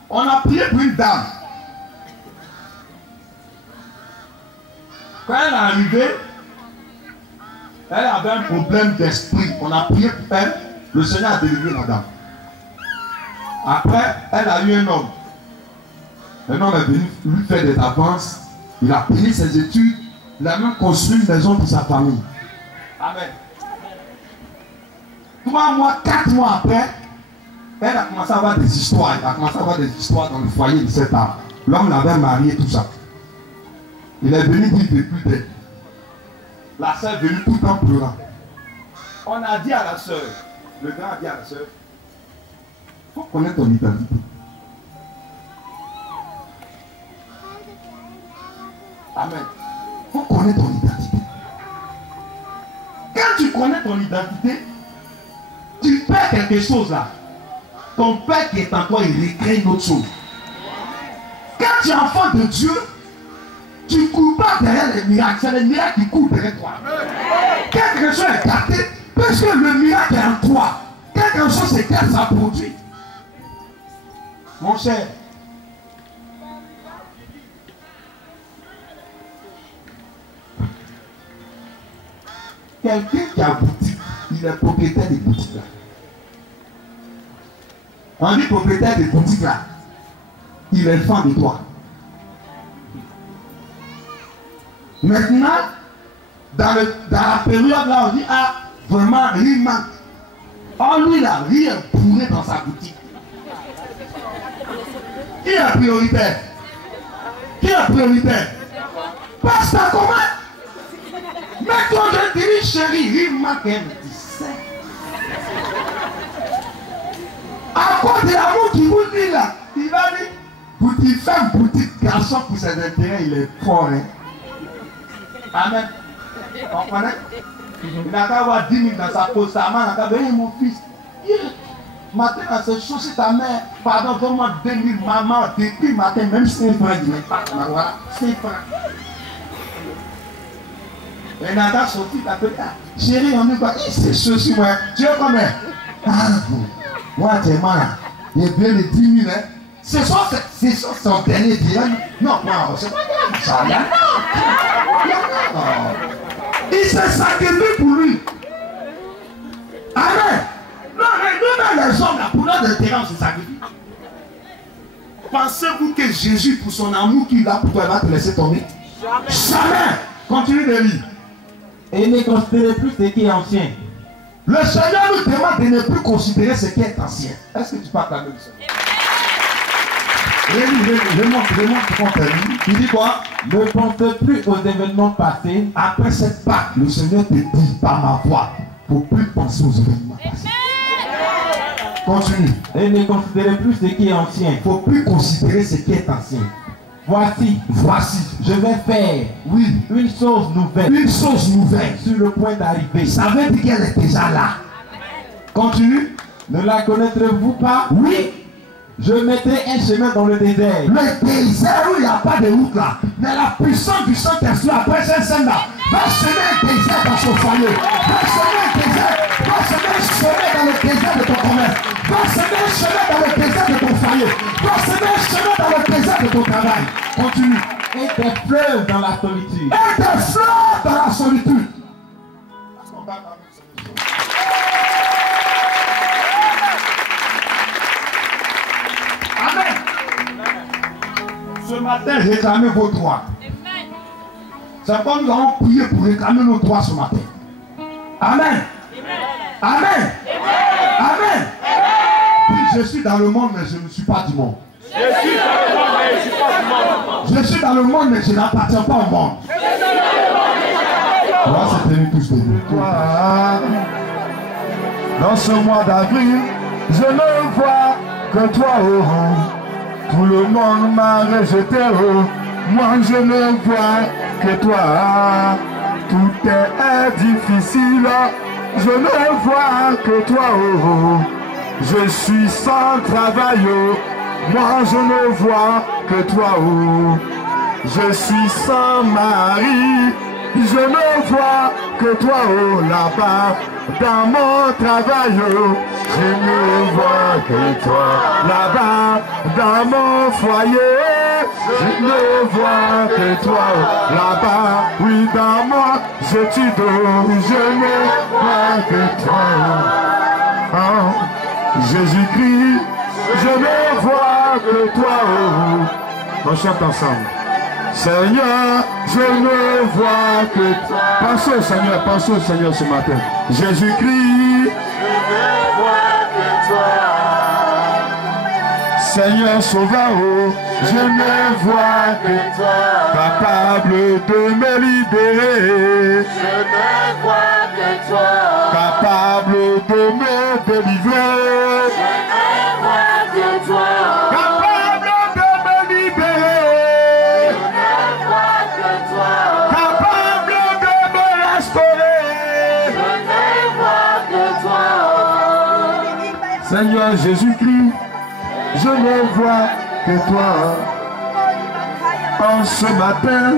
On a prié pour une dame. Quand elle est arrivée, elle avait un problème d'esprit. On a prié pour elle. Le Seigneur a délivré la dame. Après, elle a eu un homme. Un homme est venu lui faire des avances. Il a payé ses études. Il a même construit une maison pour sa famille. Amen. 3 mois, 4 mois après, elle a commencé à avoir des histoires. Elle a commencé à avoir des histoires dans le foyer de cette âme. L'homme l'avait marié, tout ça. Il est venu dire de plus d'elle. La sœur est venue tout en pleurant. On a dit à la sœur, le grand a dit à la sœur, il faut connaître ton identité. Amen. Il faut connaître ton identité. Quand tu connais ton identité, tu perds quelque chose là. Ton père qui est en toi, il recrée une autre chose. Quand tu es enfant de Dieu, tu ne cours pas pas derrière les miracles, c'est les miracles qui courent derrière toi. Quelque chose est gâté, parce que le miracle est en toi. Quelque chose c'est qu'elle ça produit. Mon cher, quelqu'un qui a boutique, il est propriétaire des boutiques là. On dit propriétaire des boutiques là, il est fan de toi. Maintenant, dans la période là, on dit, ah, vraiment, rien manque. Oh, lui là, rien pourrait dans sa boutique. Qui est prioritaire? Qui est prioritaire? Pasteur comment? Mais quand je dis chérie, il manque un petit sein. À cause de l'amour qui vous dit là, il va dire, boutique femme, boutique garçon pour ses intérêts, il est fort. Hein? Amen. On connaît? Il n'a qu'à avoir 10 000 dans sa poche, sa main, il n'a qu'à dire, mon fils, matin, dans cette chose, si ta mère, pardon, donne-moi 2 000, maman, depuis matin, même 5 francs, il n'est pas, voilà, 5 francs. Et n'a qu'à sortir, t'as fait, chérie, on est quoi? C'est ceci, moi, tu es combien? Ah, moi, tu es mal, il est bien les 10 000, hein. C'est son dernier dirham. Non, non, c'est pas grave, ça, il y a non. Il s'est sacrifié pour lui. Amen. Non, mais nous, les hommes, la couleur de terrain, on se sacrifie. Pensez-vous que Jésus, pour son amour qu'il a pour toi, va te laisser tomber? Jamais. Continue de lire. Et ne considérez plus ce qui est ancien. Le Seigneur nous demande de ne plus considérer ce qui est ancien. Est-ce que tu peux acclamer le Seigneur? Il dit quoi? Ne pensez plus aux événements passés. Après cette Pâque, le Seigneur te dit par ma voix, il ne faut plus penser aux événements passés. Continue. Et ne considérez plus ce qui est ancien. Il ne faut plus considérer ce qui est ancien. Voici, je vais faire, oui, une chose nouvelle. Une chose nouvelle. Sur le point d'arriver. Ça veut dire qu'elle est déjà là. Continue. Ne la connaîtrez-vous pas? Oui. Je mettrai un chemin dans le désert. Le désert où il n'y a pas de route là. Mais la puissance du Saint-Esprit après cette scène là va semer un désert dans son foyer. Va semer un désert. Va semer un chemin dans le désert de ton commerce. Va semer un chemin dans le désert de ton foyer. Va semer un chemin dans le désert de ton travail. Continue. Et des fleuves dans la solitude. Et des fleuves dans la solitude. Ce matin, réclamez vos droits. C'est comme nous allons prier pour réclamer nos droits ce matin. Amen. Amen. Amen. Puis je suis dans le monde, mais je ne suis pas du monde. Je suis dans le monde, mais je n'appartiens pas au monde. Voilà, c'est tenu tous de nous. Dans ce mois d'avril, je ne vois que toi, oh. Tout le monde m'a rejeté, oh. Moi je ne vois que toi. Tout est difficile, je ne vois que toi, oh. Je suis sans travail, oh. Moi je ne vois que toi, oh. Je suis sans mari, je ne vois que toi, oh. Là-bas, dans mon travail, oh. Je ne vois que toi. Là-bas, dans mon foyer, je ne vois que toi. Là-bas, oui, dans moi, je t'y donne, je ne vois que toi. Oh, Jésus-Christ, je ne vois que toi. On chante ensemble. Seigneur, je ne vois que toi. Pensez au Seigneur ce matin. Jésus-Christ, je ne vois que toi. Seigneur Sauveur, oh, je ne vois que toi. Capable de me libérer, je ne vois que toi. Capable de me délivrer, je ne vois que toi. Capable de me libérer, je ne vois que toi. Capable de me restaurer, je ne vois que toi. Seigneur Jésus-Christ, je ne vois que toi. En ce matin,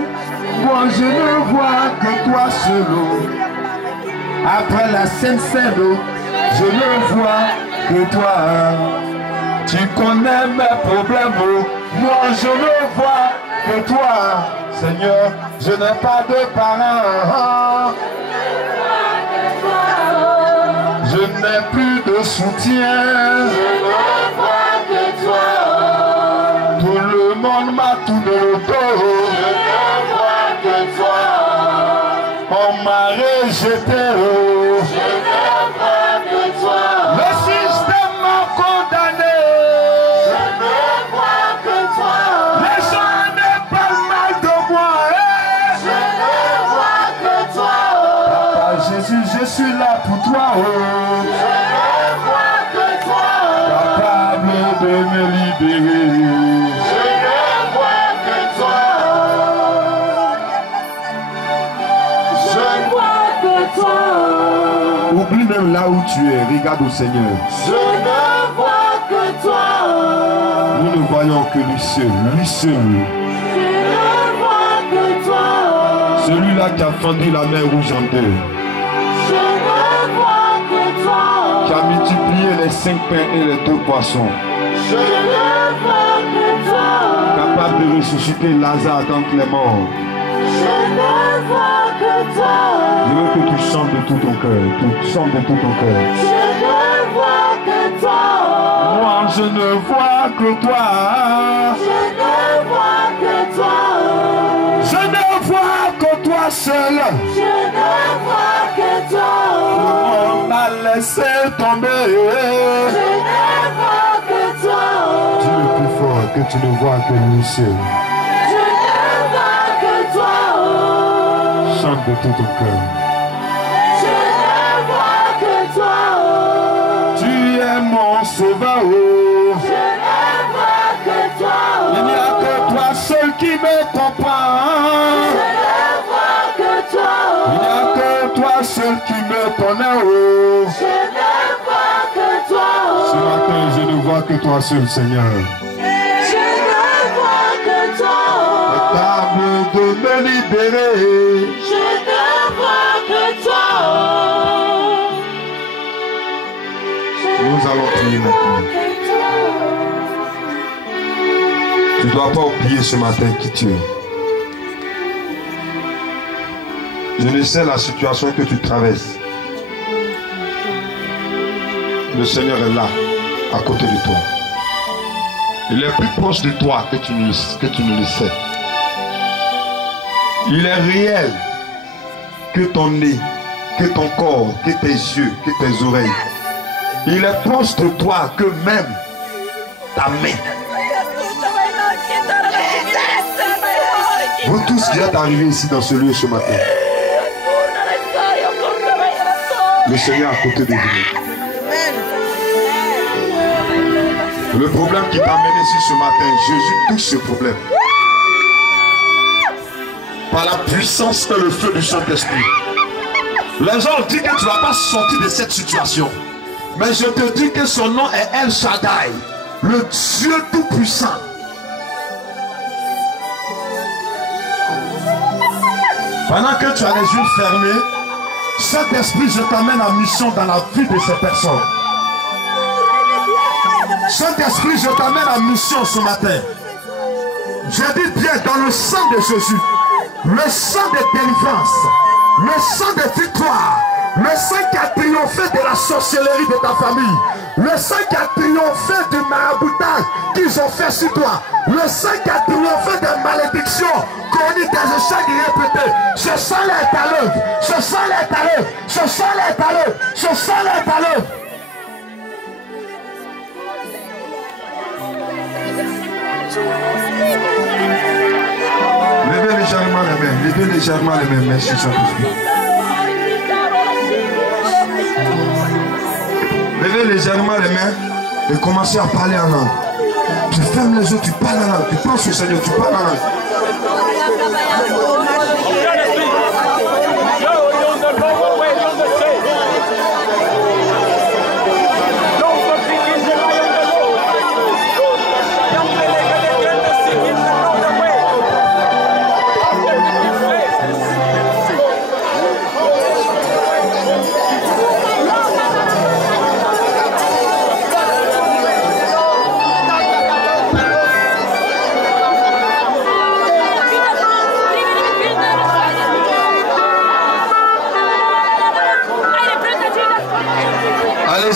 moi je ne vois que toi seul. Après la Sainte Seine, je ne vois que toi. Tu connais mes problèmes, moi je ne vois que toi. Seigneur, je n'ai pas de parents. Je n'ai plus de soutien. Je ne vois que toi. Tout le monde m'a tourné le dos. Je ne vois que toi. On m'a rejeté. Je ne vois que toi. Le système m'a condamné. Je ne vois que toi. Les gens ne parlent mal de moi. Je ne vois que toi. Papa Jésus, je suis là pour toi. Je ne vois que toi. Capable de me libérer. Je ne vois que toi. Je ne vois que toi. Oublie même là où tu es, regarde au Seigneur. Je ne vois que toi. Nous ne voyons que lui seul, lui seul. Je ne vois que toi. Celui-là qui a fendu la mer rouge en deux. Je ne vois que toi. Qui a multiplié les 5 pains et les 2 poissons. Je ne vois que toi. Capable de ressusciter Lazare d'entre les morts. Je ne vois que toi. Je veux que tu chantes de tout ton cœur. Tu chantes de tout ton cœur. Je ne vois que toi. Moi je ne vois que toi. Je ne vois que toi. Je ne vois que toi seul. Je ne vois que toi. On m'a laissé tomber. Je ne vois que toi. Dis le plus fort que tu ne vois que lui seul. Je ne vois que toi. Chante de tout ton cœur. Je ne vois que toi. Tu es mon sauveur. Je ne vois que toi. Il n'y a que toi seul qui me comprend. Je ne vois que toi. Il n'y a que toi seul qui me connaît. Je ne vois que toi. Ce matin, je ne vois que toi seul, Seigneur. Je ne vois que toi. Capable de me libérer. Je ne vois que toi. Nous allons prier maintenant. Tu ne dois pas oublier ce matin qui tu es. Je ne sais la situation que tu traverses. Le Seigneur est là, à côté de toi. Il est plus proche de toi que tu ne le sais. Il est réel que ton nez, que ton corps, que tes yeux, que tes oreilles. Il est proche de toi que même ta main. Vous tous qui êtes arrivés ici dans ce lieu ce matin, le Seigneur est à côté de vous. Le problème qui t'a amené ici ce matin, Jésus touche ce problème. Par la puissance et le feu du Saint-Esprit. Les gens disent que tu ne vas pas sortir de cette situation. Mais je te dis que son nom est El Shaddai, le Dieu Tout-Puissant. Pendant que tu as les yeux fermés, Saint-Esprit, je t'amène en mission dans la vie de ces personnes. Saint-Esprit, je t'amène en mission ce matin. Je dis bien dans le sang de Jésus, le sang de délivrance, le sang de victoire, le sang qui a triomphé de la sorcellerie de ta famille, le sang qui a triomphé du maraboutage qu'ils ont fait sur toi, le sang qui a triomphé des malédictions chroniques, des échecs répétés. Ce sang-là est à l'œuvre, ce sang-là est à l'œuvre, ce sang-là est à l'œuvre, ce sang-là est à l'œuvre. Levez légèrement les mains, levez légèrement les mains, merci Saint-Esprit. Levez légèrement les mains et commencez à parler en langue. Tu fermes les yeux, tu parles en langue, tu penses au Seigneur, tu parles en langue.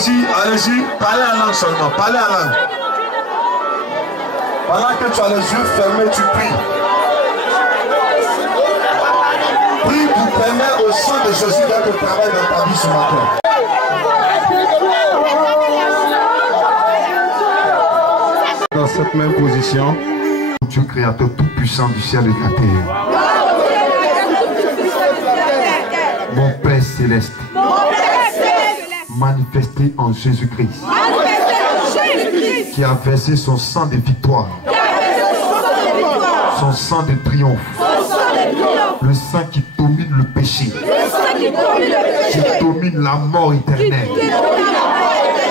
Allez-y, allez-y, parlez en langue seulement, parlez en langue. Pendant que tu as les yeux fermés, tu pries. Prie pour permettre au sang de Jésus d'être au travail dans ta vie ce matin. Dans cette même position, Dieu créateur tout-puissant du ciel et de la terre. Mon Père céleste, manifesté en Jésus-Christ, qui a versé son sang de victoire, son sang de triomphe, le sang qui domine le péché, qui domine la mort éternelle,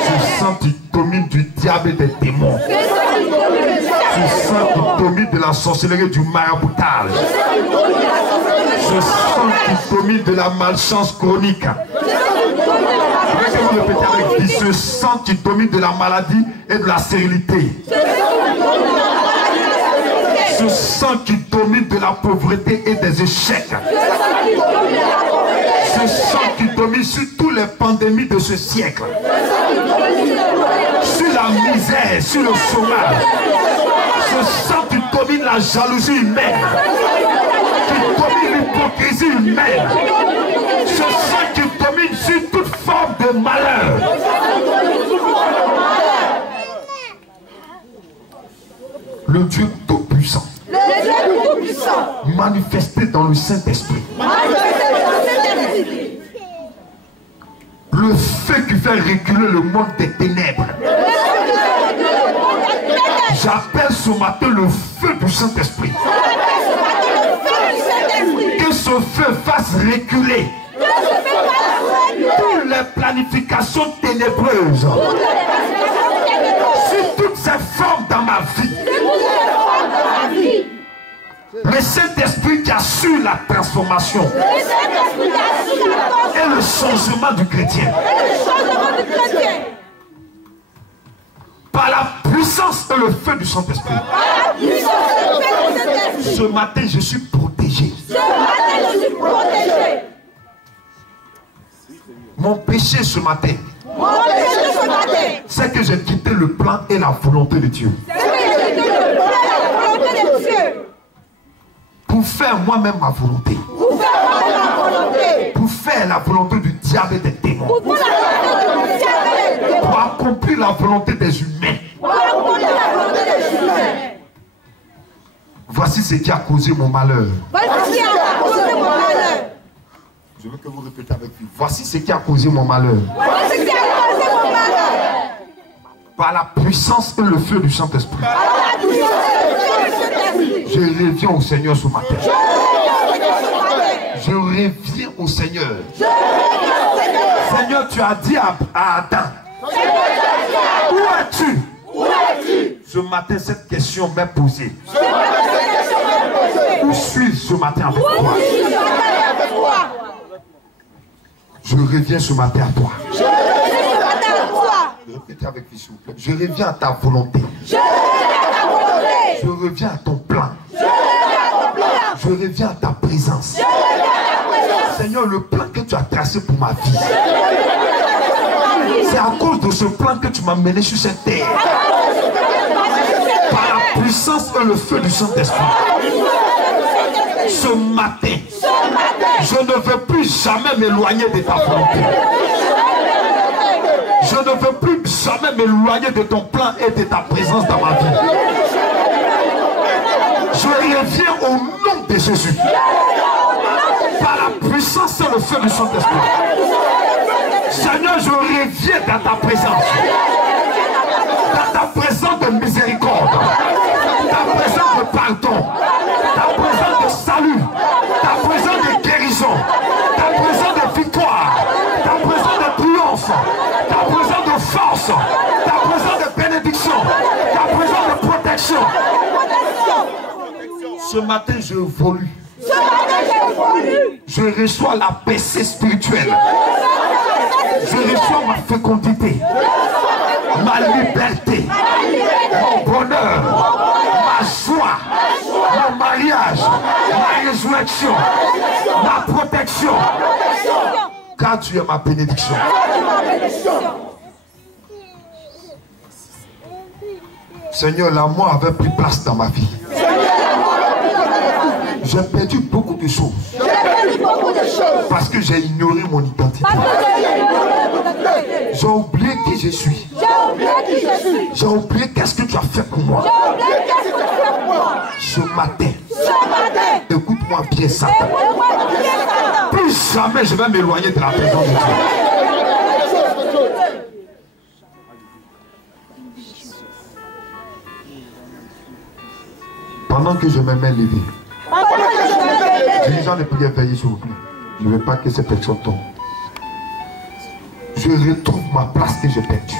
ce sang qui domine du diable et des démons, ce sang qui domine de la sorcellerie, du maraboutage, ce sang qui domine de la malchance chronique. Vous répétez avec lui, ce sang qui domine de la maladie et de la stérilité. Ce sang qui domine de la pauvreté et des échecs. Ce sang qui domine sur toutes les pandémies de ce siècle. Sur la misère, sur le chômage. Ce sang qui domine la jalousie humaine. Qui domine l'hypocrisie humaine. Ce sang qui domine sur toute forme de malheur. Le Dieu tout-puissant, manifesté dans le Saint-Esprit, le feu qui fait reculer le monde des ténèbres. J'appelle ce matin le feu du Saint-Esprit. Que ce feu fasse reculer toutes les planifications ténébreuses sur toutes ces formes dans ma vie. Le Saint-Esprit qui assure la transformation et le changement du chrétien. Par la puissance et le feu du Saint-Esprit. Ce matin, je suis protégé. Mon péché ce matin, c'est que j'ai quitté le plan et la volonté de Dieu. Pour faire moi-même ma volonté. Pour faire la volonté du diable et des démons. Pour accomplir la volonté des humains. Voici ce qui a causé mon malheur. Je veux que vous répétez avec lui. Voici ce qui a causé mon malheur. Par la puissance et le feu du Saint-Esprit. Je reviens au Seigneur ce matin. Je reviens au Seigneur. Seigneur, tu as dit à Adam, où es-tu? Ce matin, cette question m'est posée. Où suis-je ce matin avec toi? Je reviens ce matin à toi. Répétez avec lui, s'il vous plaît. Je reviens à ta volonté. Je reviens à ton plan. Je reviens à ta présence. Seigneur, le plan que tu as tracé pour ma vie, c'est à cause de ce plan que tu m'as mené sur cette terre. Par la puissance et le feu du Saint-Esprit. Ce matin, je ne veux plus jamais m'éloigner de ta volonté. Je ne veux plus jamais m'éloigner de ton plan et de ta présence dans ma vie. Je reviens au nom de Jésus. Par la puissance et le feu du Saint-Esprit. Seigneur, je reviens dans ta présence. Dans ta présence de miséricorde. Ta présence de pardon. Ta présence de salut. Ta présence de guérison. Ta présence de victoire. Ta présence de triomphe. Ta présence de force. Ta présence de bénédiction. Ta présence de protection. Ce matin, je évolue. Je reçois la paix spirituelle. Je reçois ma fécondité, ma liberté, mon bonheur, ma joie, mon mariage, ma résurrection, ma protection. Car tu es ma bénédiction. Seigneur, la mort avait pris place dans ma vie. J'ai perdu beaucoup de choses. Parce que j'ai ignoré mon identité. J'ai oublié qui je suis. J'ai oublié qu'est-ce que tu as fait pour moi. Ce matin, écoute-moi bien, Satan. Plus jamais je vais m'éloigner de la présence de Dieu. Pendant que je me mets levé, dirigeant de prière, veillez s'il vous plaît. Je ne veux pas que cette personne tombe. Je retrouve ma place que j'ai perdue.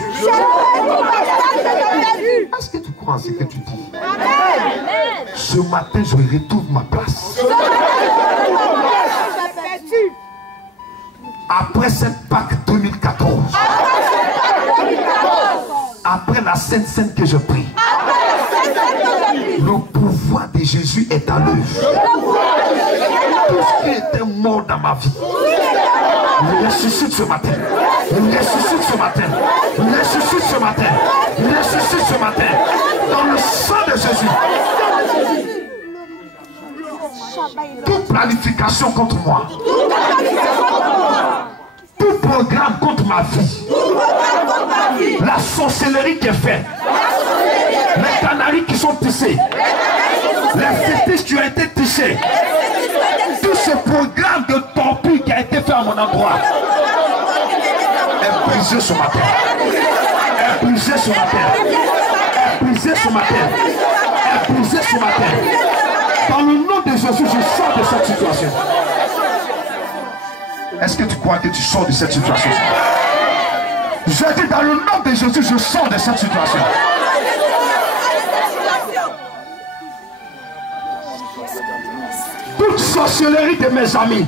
Est-ce que tu crois en ce que tu dis? Ce matin, je retrouve ma place. Après cette Pâques 2014, après la Sainte Seine que je prie, le pouvoir de Jésus est à l'œuvre. Tout ce qui était mort dans ma vie, ressuscite ce matin. Ressuscite ce matin. Ressuscite ce matin. Ressuscite ce matin. Dans le sang de Jésus. Toute planification contre moi. Tout programme contre ma vie. La sorcellerie qui est faite. Les canaries qui sont tissés. Les fétiches qui ont été tissés. Tout ce programme de torpille qui a été fait à mon endroit est brisé ce matin. Est brisé ce matin. Est brisé ce matin. Est brisé ce matin. Dans le nom de Jésus, je sors de cette situation. Est-ce que tu crois que tu sors de cette situation? Je dis dans le nom de Jésus, je sors de cette situation. Toute sorcellerie de mes amis,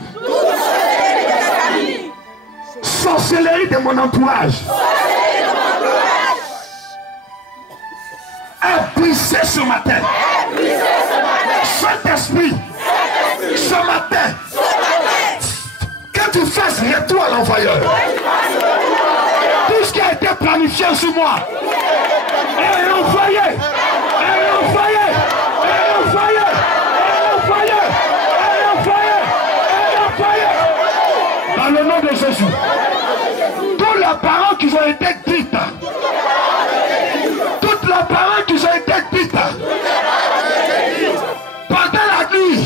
sorcellerie de mon entourage, est brisée ce matin. Saint-Esprit, ce matin, que tu fasses retour à l'envoyeur. Tout ce qui a été planifié sur moi est envoyé. Est envoyé. Est envoyé. Dans le nom de Jésus, toutes les paroles qui ont été dites, toutes les paroles qui ont été dites pendant la nuit,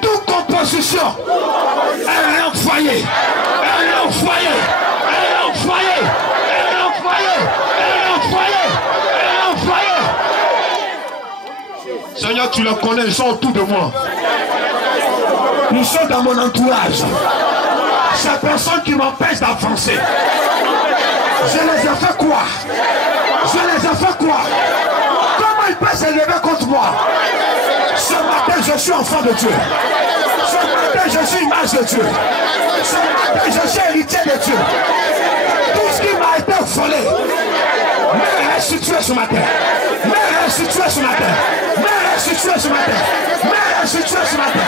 toute composition est envoyée, est envoyée, est envoyée, est envoyée, est envoyée, est envoyée. Seigneur, tu le connais, ils sont autour de moi. Ils sont dans mon entourage. Ces personnes qui m'empêchent d'avancer. Je les ai fait quoi? Je les ai fait quoi? Comment ils peuvent s'élever contre moi? Ce matin, je suis enfant de Dieu. Ce matin, je suis image de Dieu. Ce matin, je suis héritier de Dieu. Tout ce qui m'a été volé, m'est restitué ce matin. M'est restitué ce matin. M'est restitué ce matin. M'est restitué ce matin.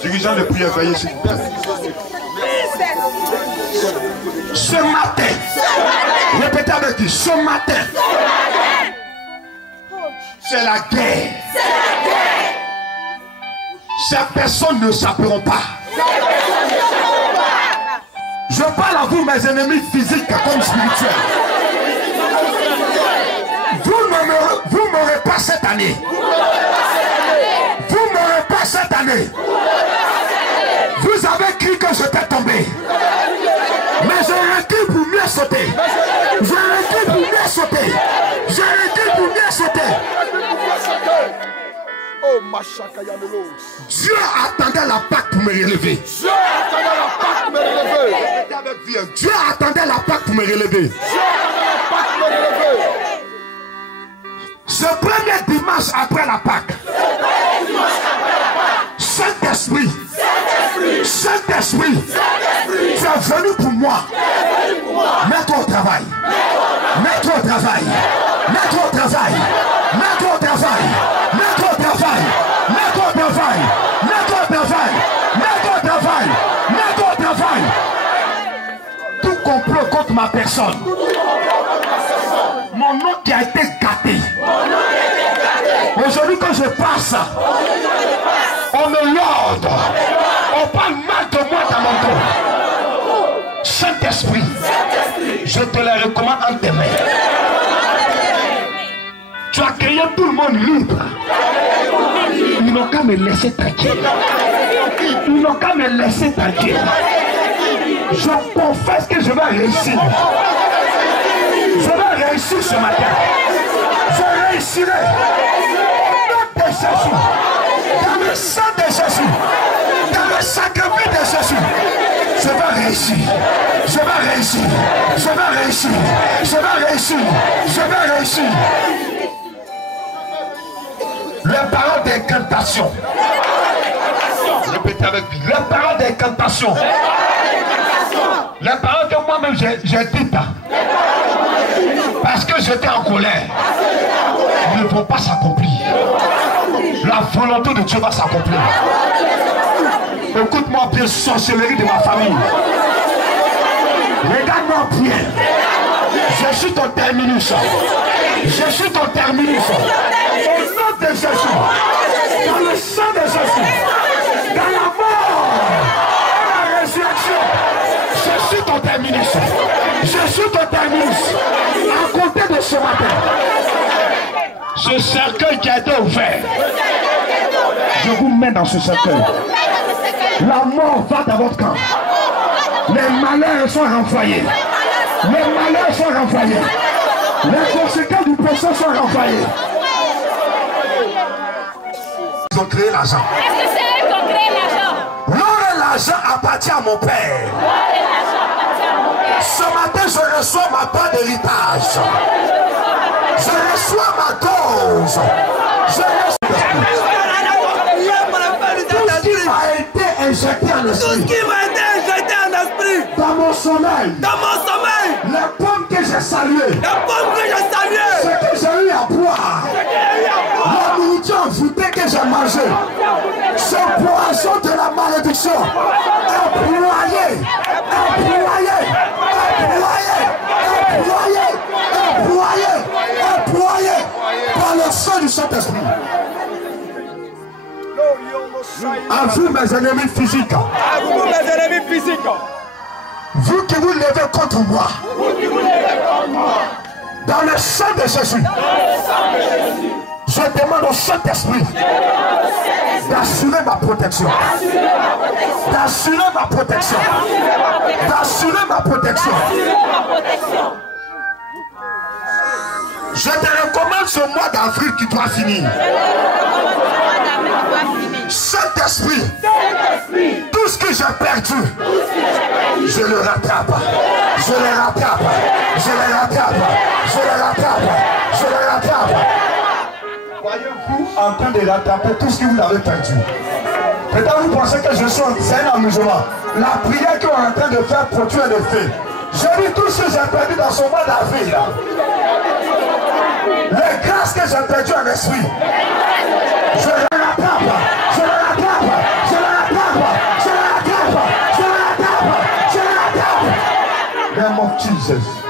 Dirigeant de prière, veillez s'il vous plaît. Ce matin, répétez avec lui, ce matin, c'est la guerre. Ces personnes ne s'appelleront pas. Je parle à vous, mes ennemis physiques comme spirituels. Vous m'aurez pas cette année. Vous m'aurez pas cette année. Vous avez cru que j'étais tombé. Mais j'ai recul pour mieux sauter. J'ai recul pour mieux sauter. J'ai recul pour mieux sauter. Oh, Dieu attendait la Pâque pour me relever. Dieu attendait la Pâque pour me relever. Dieu attendait la Pâque pour me relever. Ce premier dimanche après la Pâque, Saint-Esprit, Saint-Esprit, tu es venu pour moi. Mets-toi au travail. Mets-toi au travail. Mets-toi au travail. Mets-toi au travail. Mets-toi au travail. Mets-toi au travail. Mets-toi au travail. Mets-toi au travail. Mets-toi au travail. Tout complot contre ma personne Mon nom qui a été gâté. Aujourd'hui, quand je passe, on me lorde. On parle mal de moi dans mon dos. Saint-Esprit, je te les recommande en tes mains. Tu as créé tout le monde libre. Ils n'ont qu'à me laisser tranquille. Ils n'ont qu'à me laisser tranquille. Je confesse que je vais réussir. Je vais réussir ce matin. Je réussirai. Au nom de Jésus. Dans le sang de Jésus. Dans le sacrement de Jésus. Je vais réussir. Je vais réussir. Je vais réussir. Je vais réussir. Je vais réussir. Les paroles d'incantation. Répétez avec lui. Les paroles d'incantation. Les paroles que moi-même j'ai dites. Parce que j'étais en colère. Ne vont pas s'accomplir. La volonté de Dieu va s'accomplir. Écoute-moi bien, sorcellerie de ma famille. Regarde-moi bien. Je suis ton terminus. Je suis ton terminus. Au nom de Jésus. Dans le sang de Jésus. Dans la mort. Dans la résurrection. Je suis ton terminus. Je suis ton terminus. À compter de ce matin. Ce cercueil qui a été ouvert. Je vous mets dans ce cercueil. La mort va dans votre camp. Les malheurs sont renvoyés. Les malheurs sont renvoyés. Les conséquences du péché sont renvoyées. Ils ont créé l'argent. Est-ce que c'est eux qui ont créé l'argent? L'or et l'argent appartient à mon père. Ce matin, je reçois ma part d'héritage. Je reçois ma dose. Je reçois tout ce qui m'a été injecté en esprit. Dans mon sommeil. Les pommes que j'ai saluées. Ce que j'ai eu à boire. La nourriture envoûtée que j'ai mangée. Ce poison de la malédiction. Employé par le sang du Saint-Esprit. À vous mes ennemis physiques. Vous qui vous levez contre moi. Dans le sang de Jésus. Je demande au Saint-Esprit d'assurer ma protection. D'assurer ma protection. D'assurer ma protection. Je te recommande ce mois d'avril qui doit finir. Saint-Esprit, tout ce que j'ai perdu, je le rattrape. Je le rattrape. Je le rattrape. Je le rattrape. Je le rattrape. Voyez-vous en train de rattraper tout ce que vous avez perdu. Peut-être vous pensez que je suis un amusement. La prière qu'on est en train de faire produit le fait. Je dis tout ce que j'ai perdu dans ce mois d'avril. Les grâces que j'ai perdues en esprit. Je le rattrape. Je le rattrape. Je le rattrape. Je le rattrape. Je le rattrape. Je le rattrape. Name of Jesus.